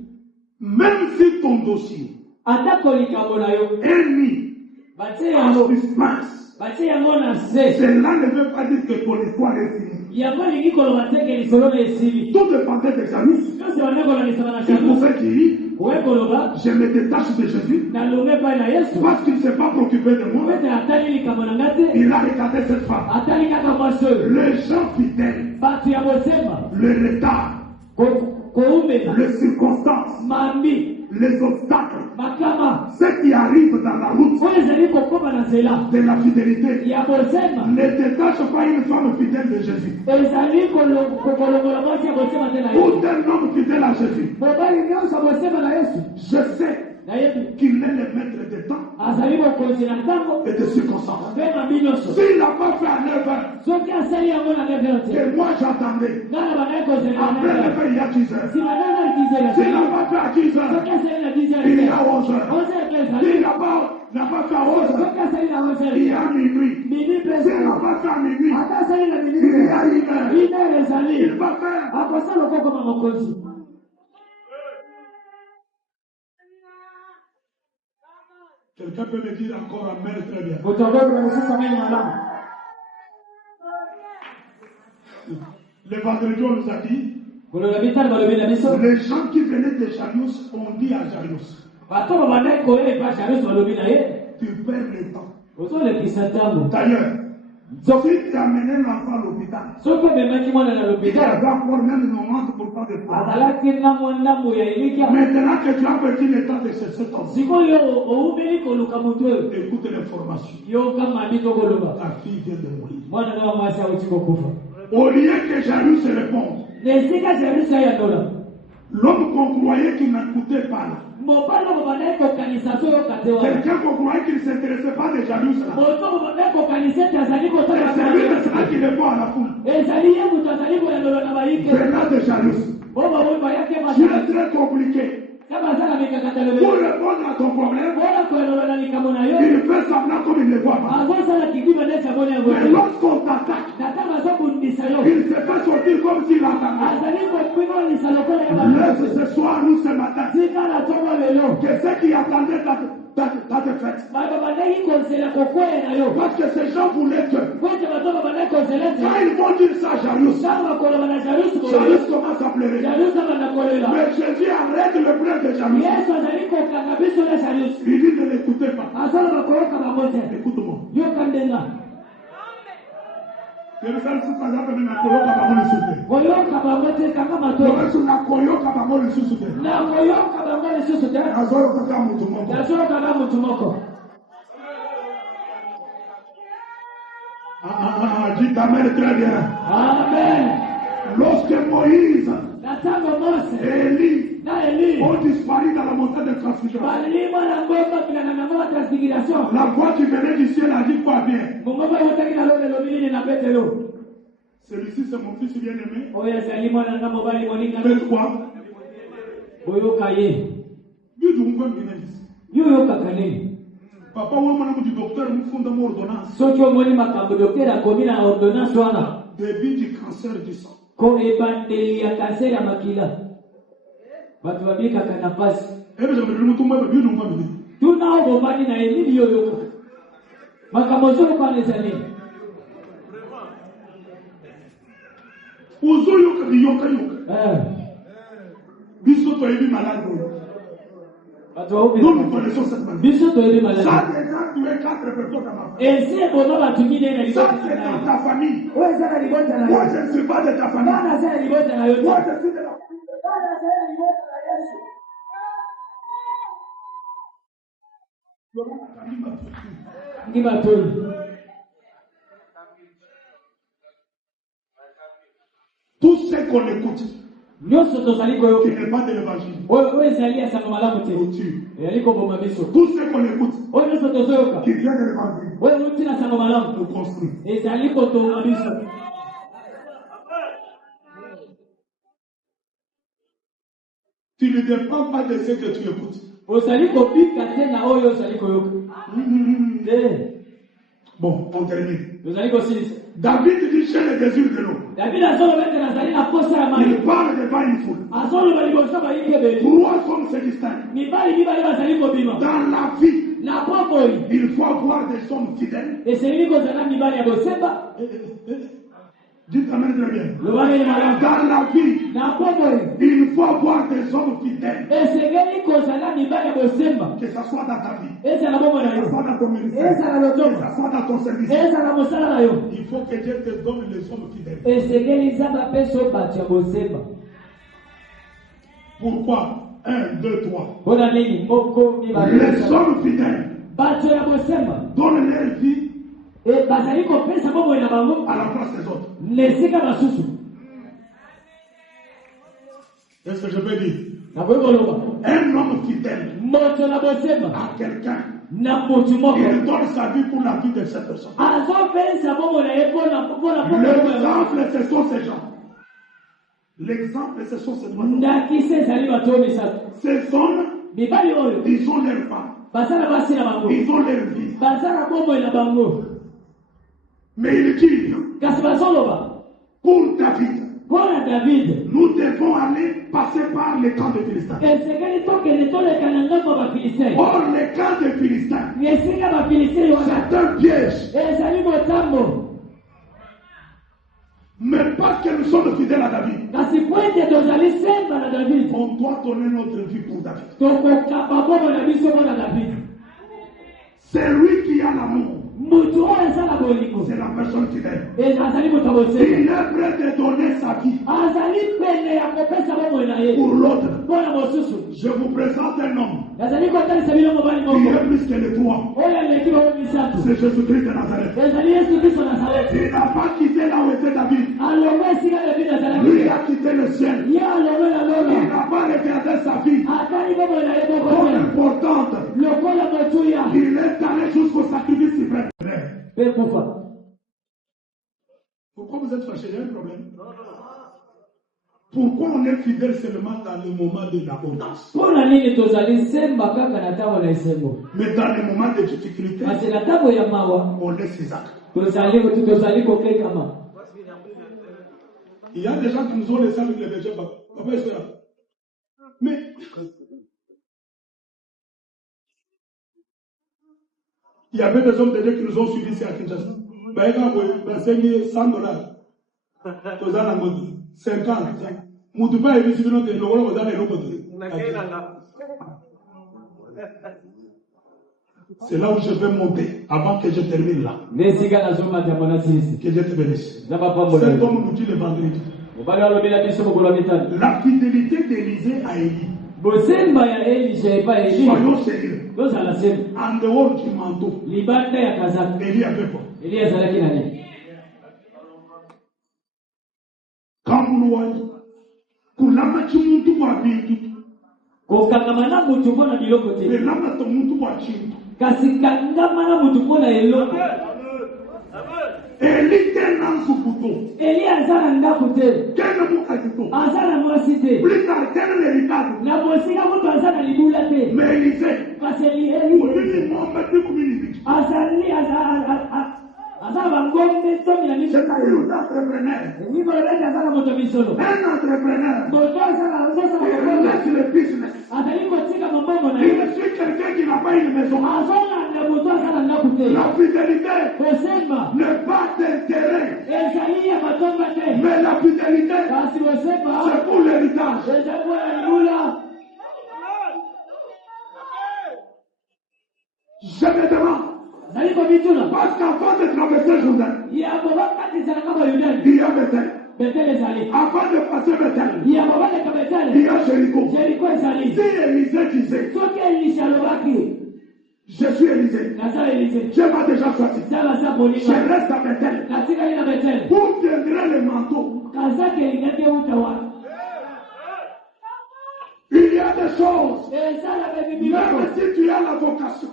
Même si ton dossier Atako likambo na yo. est mis en suspense, batie yango na se. cela ne veut pas dire que ton histoire est finie. Yango lingi koloba teke lisolo na esili. Tout dépendait de Janus. Kasi waneko na lisaba na Il shabu. pouvait dire, Uwe koloba. je me détache de Jésus Na lume pa na Yesu. parce qu'il ne s'est pas préoccupé de moi. Wete atali likambo na ngate. Il a regardé cette femme. Atali kaka mwasi oyo. Les gens fidèles, Batu ya bosemba. le retard, Koumena. les circonstances, Mambi. les obstacles, Makama. ce qui arrive dans la route Oyo ezali kokoma na nzela. de la fidélité Ya bosemba. ne détache pas une femme fidèle de Jésus. Ezali kolongola mwasi ya bosemba te na Yesu. Ou un homme fidèle à Jésus. Mobali nyonso bosemba na Yesu. Je sais Nayebi. qu'il est le maître des temps Azali bokonzi na ntango. et des circonstances. Mpe mambi nyonso. S'il n'a pas fait à 9 heures, Soki asali yango na 9h te. que moi j'attendais, Ngana banaye kozela na après 9h. 9 heures, il y a 10 heures. Si banana na 10h. S'il n'a pas fait à 10 heures, Soki asali na 10h il y te. a 11 heures. 11h te ezali. S'il n'a pas fait à 11 heures, Soki asali na 11h il y te. a minuit. Midi mpe S'il n'a ezali. pas fait à minuit, Ata asali na midi il y mpe. a 1 heure. 1h ezali. Il va faire. Akosala okokoma mokonzi. Quelqu'un peut me dire encore amen très bien. Utobebe usuka mimi malamu. Le vendredi, on nous a dit, Kulola bitali balobi na biso. les gens qui venaient de Jarius ont dit à Jarius, Bato babandaki koyeba pa Jarius balobi na ye. tu perds le temps. Ozolekisa ntango. D'ailleurs, si tu as amené l'enfant à l'hôpital, Soki omemaki mwana na il lopitali. va encore même 90 pour pas de problème. Azalaki ndambo ya elikia. Maintenant que tu as perdu le temps de chercher ton fils, Sikoyo oumeli koluka moto oyo. écoute l'information. Yoka mabi tokoloba. Ta fille vient de mourir. Mwana na mwasi awuti kokufa. Au lieu que Jarius réponde, Nesika Jarius ayandola. l'homme qu'on croyait qu'il n'écoutait pas là, Mobali babandaki kokanisa to yoka te wana. quelqu'un qu'on croyait qu'il ne s'intéressait pas de Jarius là, Moto babandaki kokanisa ete azali c'est kotala celui de na cela qui répond à la foule. ezali ye moto azali koyandola na bayike. Venant de Jarius, O baboni bayake tu masala. es très compliqué. Kama azala mikakatalo Pour bebe. répondre à ton problème, Bona koyandola na likambo na yo. il fait semblant comme il ne voit pas. Azosala kidiba neti aboni yango Mais te. lorsqu'on t'attaque, Na kama azobundisa yo. il se fait sortir comme s'il attendait. Azali kopinolisa lokola ya bato. Laisse ce soir ou ce matin Tika na tongo lelo. que ceux qui attendaient ta défaite. Bato babandaki kozela kokwea na yo. Parce que ces gens voulaient que, Kote bato babandaki kozela te. quand ils vont dire ça à Jarius, Ntango bakoloba na Jarius kolela. Jarius commence à pleurer. Jarius abanda kolela. Mais Jésus arrête le pleur de Jarius. Yesu azali kokanga biso na Jarius. Il dit ne l'écoutez pas. Azala bakoyoka bango te. Écoute-moi. Yoka ndenga. Yerusalemu sasa hapa mimi nakoyoka bango lisusu. Koyoka bango te kanga matoi. Yesu nakoyoka bango lisusu. Na koyoka bango lisusu te. Azoyo kaka mtu mmoja. Nazoyoka kanga mutu moko. Dis amen très bien. Amen. Lorsque Moïse Na tango Mose. et Élie Na Eli. ont disparu dans la montagne de transfiguration, Balima na ngomba bilanga na ngomba transfiguration. la voix qui venait du ciel a dit quoi bien? Ngomba yotaki na lole lobili na petelo. Celui-ci c'est mon fils bien-aimé. Oya ezali mwana nga mobali moninga. Faites quoi? Boyoka ye. Lui du mwe mwenezi. Yo yokaka nini? Papa wa mwana mu docteur mu funda mu ordonnance. Soki omoni makambo dokter akomi na ordonnance wana. Début du cancer du sang. Ko ebandeli ya kanseri ya makila. Bato babikaka nafasi. Ebe je me dis mutu mwe bidu mwe mwenezi. Tuna obomani na elili yoyoka. Makambo zoko kwa nezali. Ozo yoka di yoka. Biso to ebi malade. Bato waobi. Nous nous connaissons cette maladie. Biso to ebi malade. Ça déjà tu es 4 personnes dans ma famille. ese bono batumine na Ça, libota c'est dans na ta famille. Wewe zana libota na Moi, Yesu. je ne suis pas de ta famille. Bana zana libota na yote. Moi, je suis de la famille. Bana zana libota na Yesu. ngibatoli Tout ce qu'on écoute, nyonso tozali qui koyoka n'est pas de l'évangile, oyo ezali ya sango malamu te nous tue. ezali koboma biso Tout ce qu'on écoute, oyo nyonso tozoyoka qui vient de l'évangile, oyo euti na sango malamu nous construit. ezali kotonga biso Tu ne dépends pas de ce que tu écoutes. ozali kobika te na oyo ozali koyoka te Bon, on termine. tozali kosilisa David dit chez les désirs de l'eau. davide azoloba ete nazali na posa ya mai Il parle devant une foule. azoloba liboso bayingi ebeli Trois hommes se distinguent. mibali mibale bazali kobima Dans la vie, na pokoi il faut avoir des hommes fidèles. esengeli kozala mibali ya bosemba Dites amen très bien. lobangeli malamu Dans la vie, na pokoi il faut avoir des hommes fidèles. esengeli kozala mibali ya bosemba Que ça soit dans ta vie, ezala bomoi na que ça yo soit dans ton ministère, ezala que lotoba ça soit dans ton service. ezala mosala na yo Il faut que Dieu te donne les hommes fidèles. esengeli nzambe apeso bato ya bosemba Pourquoi 1, 2, 3. mpona nini moko mibale Les hommes fidèles bato ya bosemba donnent leur vie bazali kopesa bomoi na bango à la place des autres. na esika basusu Est-ce que je peux dire? nakoki koloba Un homme fidèle moto na bosemba à quelqu'un, na motu moko il donne sa vie pour la vie de cette personne. azopesa bomoi na ye mpona L'exemple, ce sont ces gens. L'exemple, ce sont ces gens. ndakisa ezali bato oyo misato Ces hommes, mibali oyo ils ont leur femme, baza na basi na bango ils ont leur vie. baza na bomoi na bango Mais il dit, kasi bazoloba pour David, mpona davide nous devons aller passer par les camps de Philistins. esengeli tokende toleka na ngambo ya bafilistin Or, les camps de Philistins, esika bafilistin wana c'est un piège. ezali motambo Mais parce que nous sommes fidèles à David, kasi po ete tozali semba na davide on doit donner notre vie pour David. tokokaba bomoi na biso mpona davide C'est lui qui a l'amour. motu oyo aza na bolingo C'est la personne fidèle. azali moto ya bosemba Il est prêt de donner sa vie azali pene ya kopesa bomoi na ye pour l'autre. mpona mosusu Je vous présente un homme nazali kotalisa bino mobali qui moko est plus que les trois. oyo aleki bango misato C'est Jésus-Christ de Nazareth. ezali yesu kristo nazareti Il n'a pas quitté là où était David. alongo esika davide azalaki Lui a quitté le ciel. ye alongo na Il lola n'a pas regardé sa vie atali bomoi na ye moko comme te importante. lokola motuya Il est allé jusqu'au sacrifice suprême. mpe kufa Pourquoi vous êtes fâché? Il y a un problème. Pourquoi on est fidèle seulement dans le moment de l'abondance? mpona nini tozali semba kaka na ntango na esengo Mais dans les moments de difficulté, kasi na ntango ya mawa on laisse Isaac. tozali kokekama Il y a des gens qui nous ont laissé avec les bergers. Papa, est-ce que là? Mais il y avait des hommes de Dieu qui nous ont suivis ici à Kinshasa. Ben, quand vous enseignez $100, vous avez un 50. Vous ne pouvez pas éviter notre éloignement, vous avez l'autre. C'est là où je vais monter avant que je termine là. nesika nazomata mwana silisi Que Dieu te bénisse. na bapambola Cet homme nous dit le vendredi. mobali alobela biso mokolo wa mitano La fidélité d'Élisée à Élie. bosemba ya elisha epa eli Soyons sérieux. tozala semba En dehors du manteau, libanda ya kazaka Élie avait peur. eli azalaki na nini Kamulwani. Kulama chimuntu wa bintu. kokangama na mutu mpona biloko te Belama to muntu wa chintu. kasi kangama na mutu mpona eloko Élie tena nsukuto. eli aza na ndako te Tena mukazito. aza na mwasi te Plus tard, tena l'héritage. na bosika moto aza na libula te Mais Élisée, kasi eli kumini mwamba ti kumini bichi. azali aza na bangombe tomi na miso C'est-à-dire un entrepreneur. nikolobeti aza na moto misolo Un entrepreneur. moto azosala Il laisse le business. azali kotika mabongo na Je ye suis quelqu'un qui n'a pas une maison. azolanda moto aza na ndako te La fidélité bosemba n'est pas d'intérêt. ezali ya matomba te Mais la fidélité, kasi bosemba c'est pour l'héritage. ezali mpona libula Je me demande, Parce qu'avant de traverser le Jourdain, il y a Bethel. Avant de passer Bethel, il y a Jéricho. Si Élisée disait, je suis Élisée, Dieu m'a déjà choisi, je reste à Bethel. Où viendrait le manteau? Il y a des choses, même si tu as la vocation,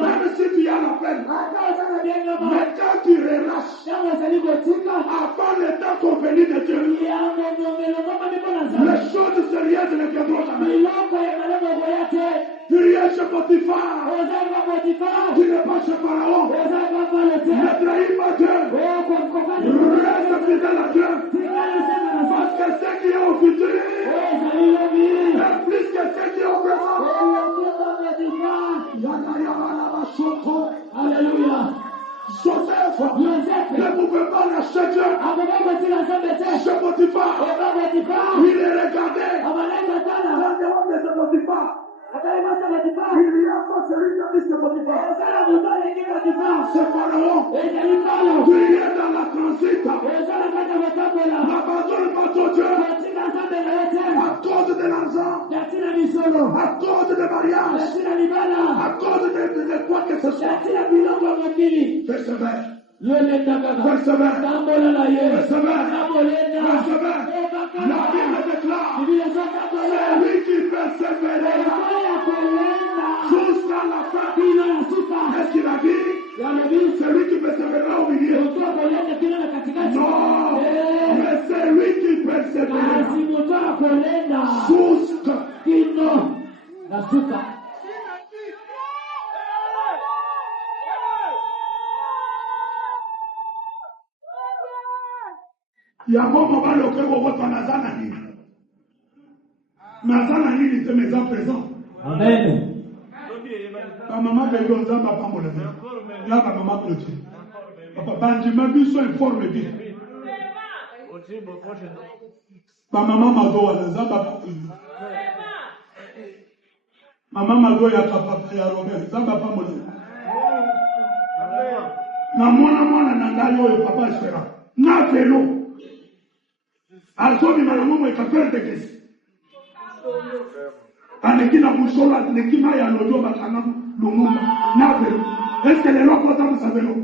même si tu as la peine, mais quand tu relâches, avant le temps convenu de Dieu, les choses sérieuses ne viendront jamais. Priez chez Potiphar, tu n'es pas chez Pharaon, ne trahis pas Dieu, reste fidèle à Dieu, parce que ce qui est au futur, plus que ce qui est au présent. Alléluia. Joseph ne pouvait pas lâcher Dieu. Chez Potiphar, il est regardé. En dehors de ce Potiphar, il y a pas celui qui a dit ce Potiphar. C'est Pharaon. Tu es dans la transit. N'abandonne pas ton Dieu. À cause de l'argent, à cause de mariage, à cause de quoi que ce soit. Persévère. Persévère. La Bible déclare, c'est lui qui persévérera jusqu'à la fin. Est-ce qu'il a dit? C'est lui qui persévérera au milieu. Non, mais c'est lui qui persévérera jusqu'à la fin. Il y a un moment où le cœur va Nazanani. Nazanani était maintenant présent. Amen. Ta maman peut dire ça, papa mon ami. Là, ta maman peut dire. Papa, Benjamin, lui, soit informé bien. Ta maman m'a dit, ça, papa. Maman m'a dit, il y a papa, il y a Robert. Ça, papa mon ami. Na mwana na ngai oyo papa espera. Na velo. Azomi na mumo ikapende kesi. Anekina bushola nekima ya lojo bakana lumumba. Na velo. Est-ce que les lois portent dans sa vélo?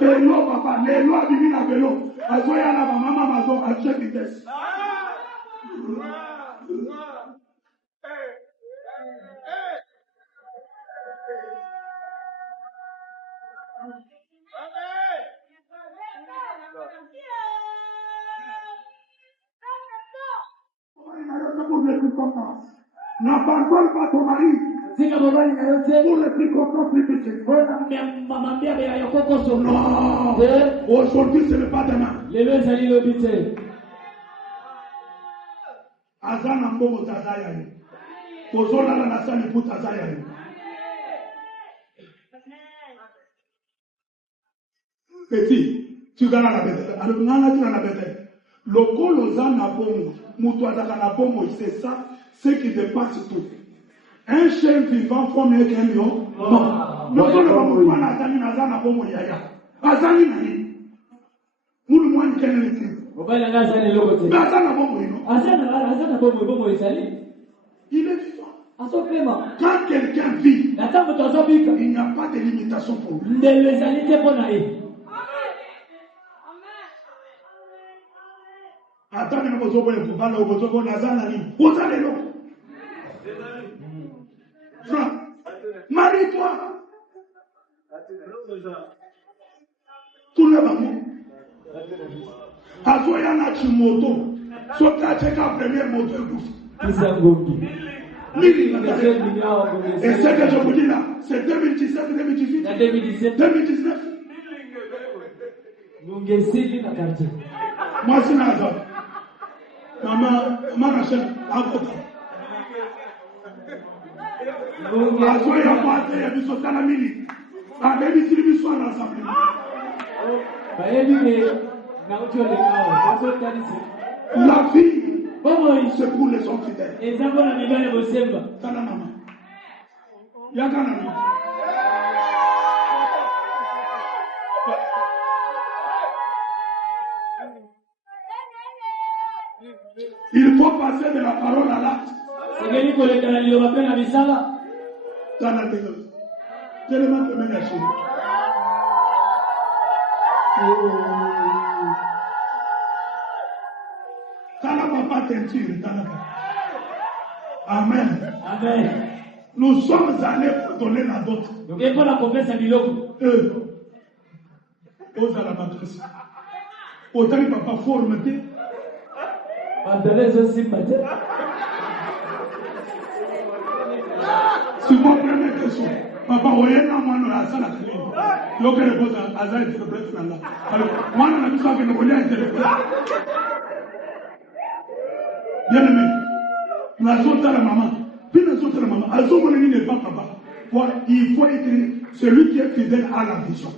Vélo, papa, les lois divines à vélo. Azoya la maman mazo à chaque vitesse. N'abandonne pas ton mari pour les circonstances difficiles. Non, aujourd'hui ce n'est pas demain. Azana mbomo tazaya ni. Kozola la nasani pour tazaya ni. Petit, tu gagnes la bête. Alors, tu gagnes la bête. Le colosan na bomo, mutuadaka na bomo, c'est ça, ce qui dépasse tout. Un chien vivant forme un lion. Non. Le colosan na azani na bomo yaya. Azani na ni. Mulu mwani kene ni. Obala na azani lokote. Mais azana bomo ino. Azana bomo isali. Il est vivant. Asopema. Quand quelqu'un vit, il il n'y a pas de limitation pour lui. Attends, nous avons un pouvoir, nous avons un azana ni. Vous allez là. Frère, marie-toi. Tout le monde. Azoya na chimoto. Soka cheka premier moto douce. Et ce que je vous dis là, c'est 2017, 2018, 2019. Moi, c'est Nazar. Maman, Rachel, avocat. Azoya Mate, il y a du sauté à la minute. Ah, mais ici, ils sont ensemble. La vie, c'est pour les hommes fidèles. Tana maman. Yakana mi. Il faut passer de la parole à l'acte. Tana tega. Tellement que mena chez. Tana papa teinture, tana papa. Amen. Amen. Nous sommes allés pour donner la dot. Donc il faut la promesse à Biloko. Aux à la matrice. Autant que papa formaté. Si vous prenez question, papa, vous voyez, non, moi, nous, à ça, la clé. Donc, elle pose à ça, elle interprète là. Alors, moi, on a vu ça que nous voulions interpréter. Bien aimé, la zone à la maman, puis la zone à la maman, à zone n'est pas papa. Il faut écrire celui qui est fidèle à la vision.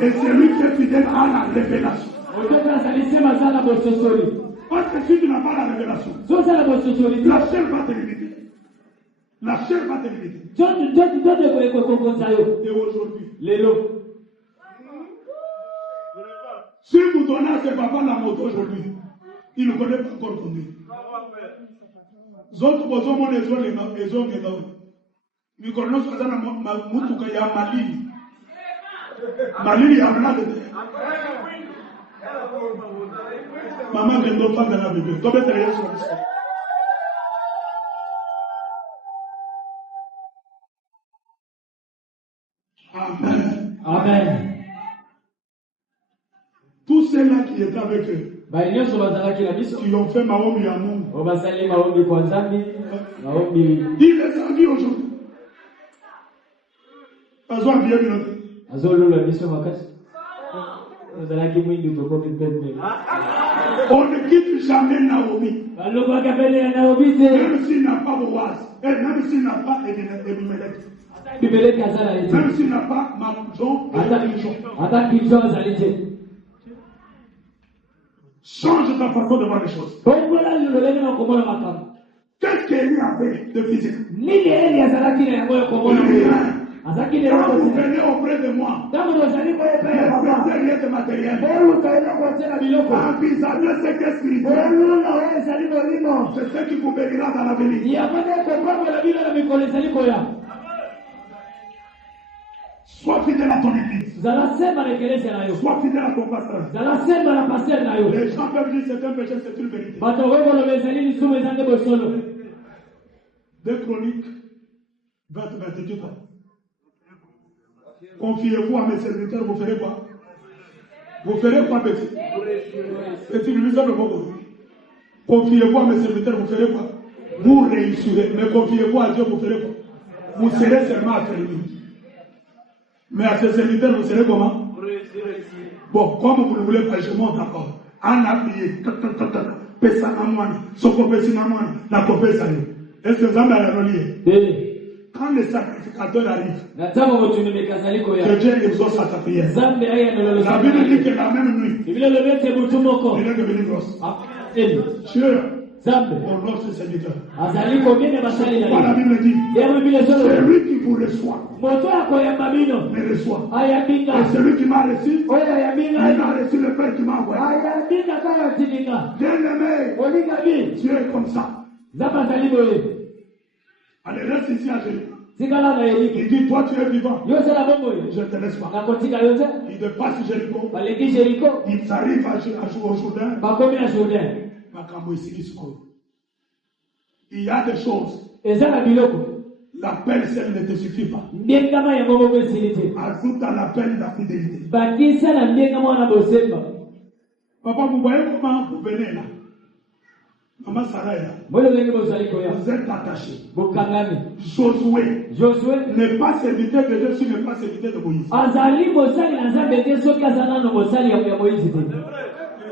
Et celui qui est fidèle à la révélation. Parce que si tu n'as pas la révélation, la chair va te limiter. La chair va te limiter. Et aujourd'hui, si vous donnez à ce papa la moto aujourd'hui, il ne connaît pas encore conduire. Zoto bozomo les zones les zones. Nous connaissons ça dans Mutuka ya Malini. Malini ya Malade. Maman ne doit pas dans la Bible. Toi, tu es sur ça. Amen. Amen. Tous ceux-là qui étaient avec eux, qui ont fait Maombi à nous, il les a vus aujourd'hui. On ne quitte jamais Naomi. Même s'il n'a pas Boaz, même s'il n'a pas Elimelech, même s'il n'a pas Mamjon et Elijon. Change ta façon de voir les choses. Qu'est-ce qu'Élie avait de physique? Quand vous venez auprès de moi, ne rien de matériel. Envisagez ce qu'est spirituel. C'est ce qui vous bénira dans l'avenir. Sois fidèle à ton église. Sois fidèle à ton pasteur. Les gens peuvent dire c'est un péché, c'est une vérité. 2 Chroniques 20-22. Confiez-vous à mes serviteurs, vous ferez quoi? Vous ferez quoi, petit? Petit, lui, ça le bon. Confiez-vous à mes serviteurs, vous ferez quoi? Vous réussirez. Mais confiez-vous à Dieu, vous ferez quoi? Vous serez seulement affermis. Mais à ces serviteurs, vous serez comment? Bon, comme vous ne voulez pas, je monte encore. En appuyé, pesa namani, soko pesi namani, la kopesa yo. Est-ce que vous avez la relié? Quand les sacrificateurs arrivent, que Dieu exauce à ta prière. La Bible dit que la même nuit, il est devenu grosse. Dieu honore ses serviteurs. La Bible dit, c'est lui qui vous reçoit. Me reçoit. Et celui qui m'a reçu, il a reçu le Père qui m'a envoyé. Bien-aimé, Dieu est comme ça. Allez, reste ici à Jésus. Il dit, toi tu es vivant. Je ne te laisse pas. Il dépasse Jéricho. Il arrive au Jourdain. Il y a des choses. L'appel seul ne te suffit pas. Ajoute à l'appel la fidélité. Papa, vous voyez comment vous venez là? Maman Sarah est là. Vous êtes attachés. Josué n'est pas serviteur de Dieu s'il n'est pas serviteur de Moïse.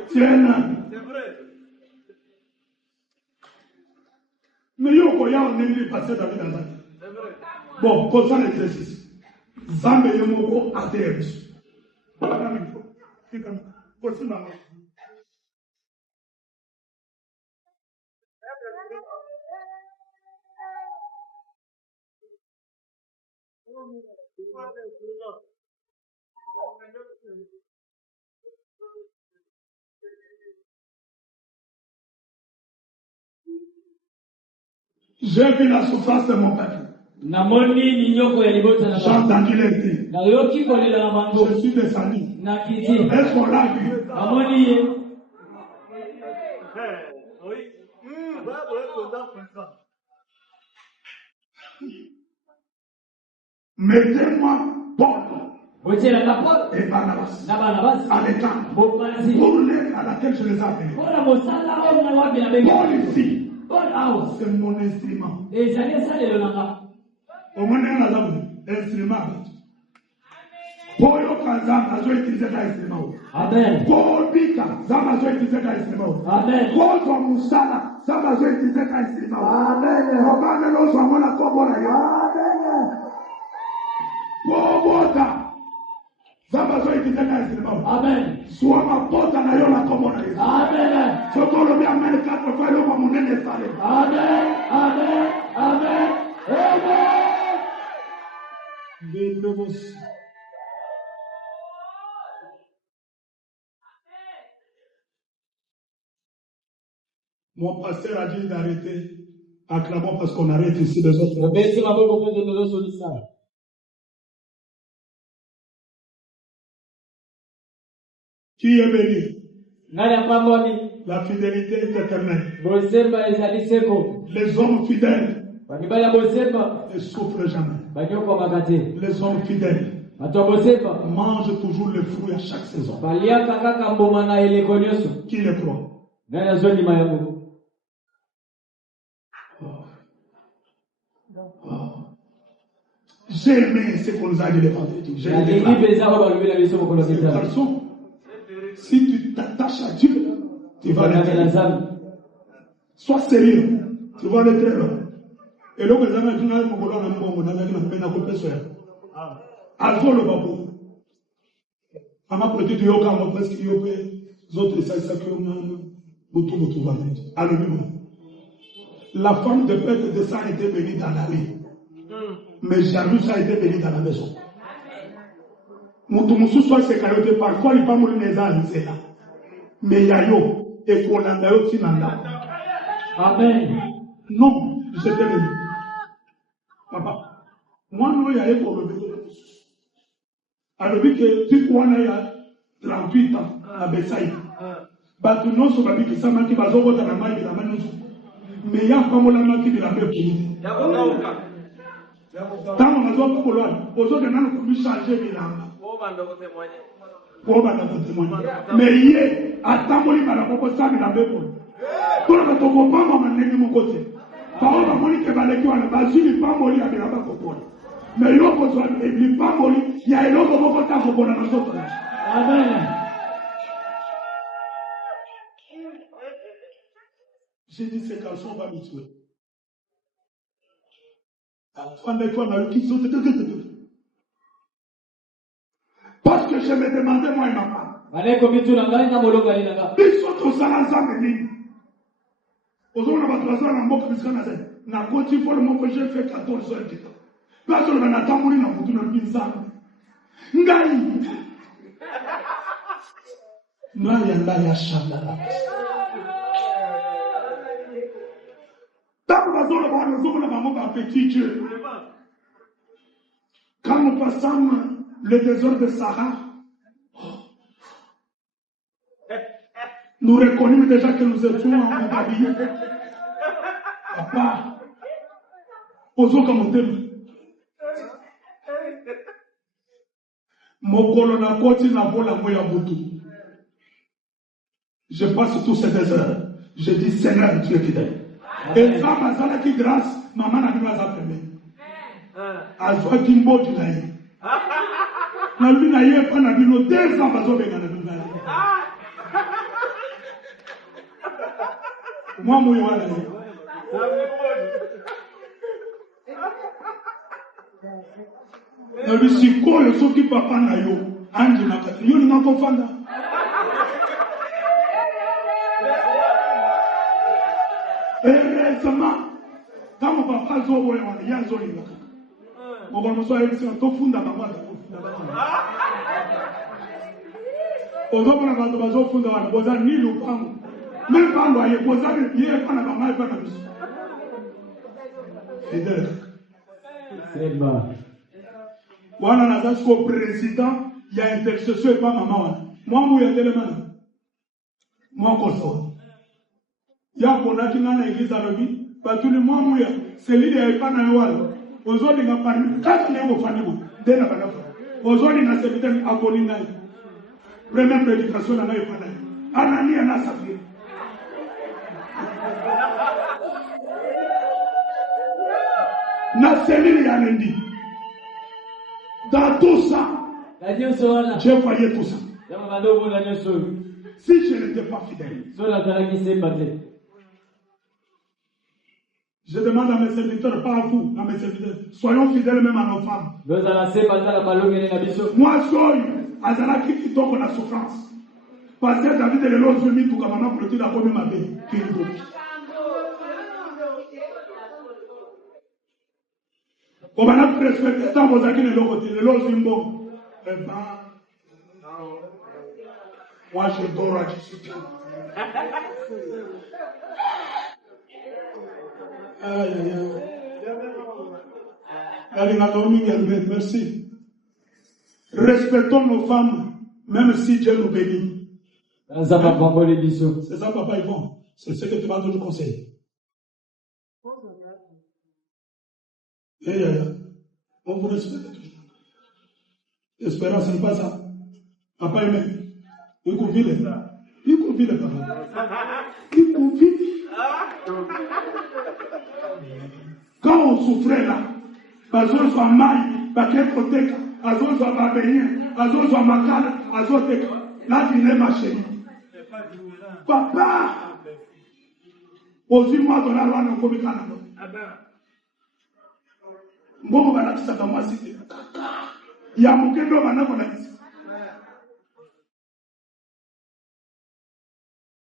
C'est un homme. Mais il y a un passé David dans la vie. Bon, comme ça l'exercice. Zambe yemoko ateus. J'ai vu la souffrance de mon peuple. J'ai entendu les dire. Je suis descendu. Est-ce qu'on l'a vu? Mettez-moi Paul et Barnabas à l'état pour l'être à laquelle je les ai appelés. Paul ici, c'est mon instrument. Au moins, un instrument. Paul Okazam a utilisé l'instrument. Amen. Paul Bika, ça m'a utilisé l'instrument. Amen. Paul Musala, ça m'a utilisé l'instrument. Amen. Robin de l'eau, soit mon accord. Amen. Bobota. Zamba zo ititeka instrument. Amen. Soit ma porte na yo la komona yo. Amen. Soko lo bi amen 4 fois yo kwa munene sale. Amen. Amen. Amen. Amen. Biblos. Mon pasteur a dit d'arrêter. Acclamons parce qu'on arrête ici les autres. Qui est béni? La fidélité est éternelle. Les hommes fidèles ne souffrent jamais. Les hommes fidèles mangent toujours le fruit à chaque saison. Qui le croit? J'ai aimé ce qu'on nous a dit de vendredi. J'ai aimé. Garçon, si tu t'attaches à Dieu, tu vas le faire. Sois sérieux, tu vas le faire. Et là, vous avez dit, vous avez dit, vous avez dit, vous avez dit, Alzo le babou. Ama peut-être yoga mo presque yope autres ça que on a alléluia. La femme de Pète de ça était bénie dans la rue. Mais Jairus a été béni dans la maison. Mutu soit c'est carotte parfois il pas mourir les âmes c'est là. Mais yayo et kolanda yo tinanda. Amen. Non, je te le dis. Papa, moi non yaye pour le béni. Alors que tu vois là 38 ans à Bessaï. Batu non so babi que ça manque bazogo ta mama de la manu. Mais ya pas mola manque de la paix pour. Tant on a besoin pour l'homme, aux autres nous pouvons changer de langue. Pour bana témoigner. Mais hier, attends-moi la propose ça de la paix pour. Pour que ton copain m'a mené mon côté. Parole va monique va le dire, vas-y, il pas mourir avec la paix pour. Mais il faut soit il pas mourir, il y a un autre moment quand on a nous autres. Amen. J'ai dit ces garçons va me tuer. Parce que je me demandais moi et ma femme. Ils sont tous à la zone. Aux autres, on va tracer un mot comme ça. Na côté pour le mot que j'ai fait 14 heures. Parce que on a tant mourir dans tout notre vie. Ngai. Ngai ngai shandala. Quand nous passons le désert de Sahara, nous reconnûmes déjà que nous étions en habillés. Papa, posons comme on t'aime. Mon colonna côté n'a pas la moya boutou. Je passe tous ces déserts. Je dis Seigneur Dieu fidèle. Et femme a ça qui grâce, maman n'a pas ça fait. A soit Kimbo du naïe. La lune a eu un abino 2 ans parce que moi, moi, Na bisikoyo soki papa na yo anje na kati yo ninga kofanda. Heureusement, quand mon papa zo boya wana ya zo ninga. Mon papa so ayesi to funda mama to funda bana. Ozobona bantu bazofunda wana boza ni lupango. Même pas loyer boza ni ye pana mama e pana biso. C'est bon. Wana nazazi ko président ya intercession et pas maman wana. Moi mouya telemana. Moi koso. Ya ponaki na église alobi, batuli moi mouya, c'est l'idée et pas na wala. Ozoli nga parmi kati na ngo fanibo, dena bana. Ozoli na sebitani aboni ngai. Première prédication na ngai pana. Anani ana safi. Na selili ya nendi. Dans tout ça, j'ai failli tout ça. Si je n'étais pas fidèle, je demande à mes serviteurs, pas à vous, à mes serviteurs, soyons fidèles même à nos femmes. Moi, soy, Azalaki qui tombe la souffrance. Parce que David et les autres mis tout comme un petit d'abord ma vie. On va nous respecter tant vos acquis de l'autre côté, de l'autre symbole. Moi, je dors à Jésus. Merci. Respectons nos femmes, même si Dieu nous bénit. C'est ça, papa, Yvon. C'est ce que tu vas nous conseiller. On vous respecte toujours. Espérance, ce n'est pas ça. Papa aimé. Il confie les papa. Il confie. Quand on souffrait là, Azon soit mal, Baké Proteka, Azon soit Babéien, Azon soit Makala, Azon Teka. Là, tu n'es ma chérie. Papa! Aussi, moi, dans la loi, on peut me Mbongo banakisaka mwasi te. Ya mukendo banako na kisi.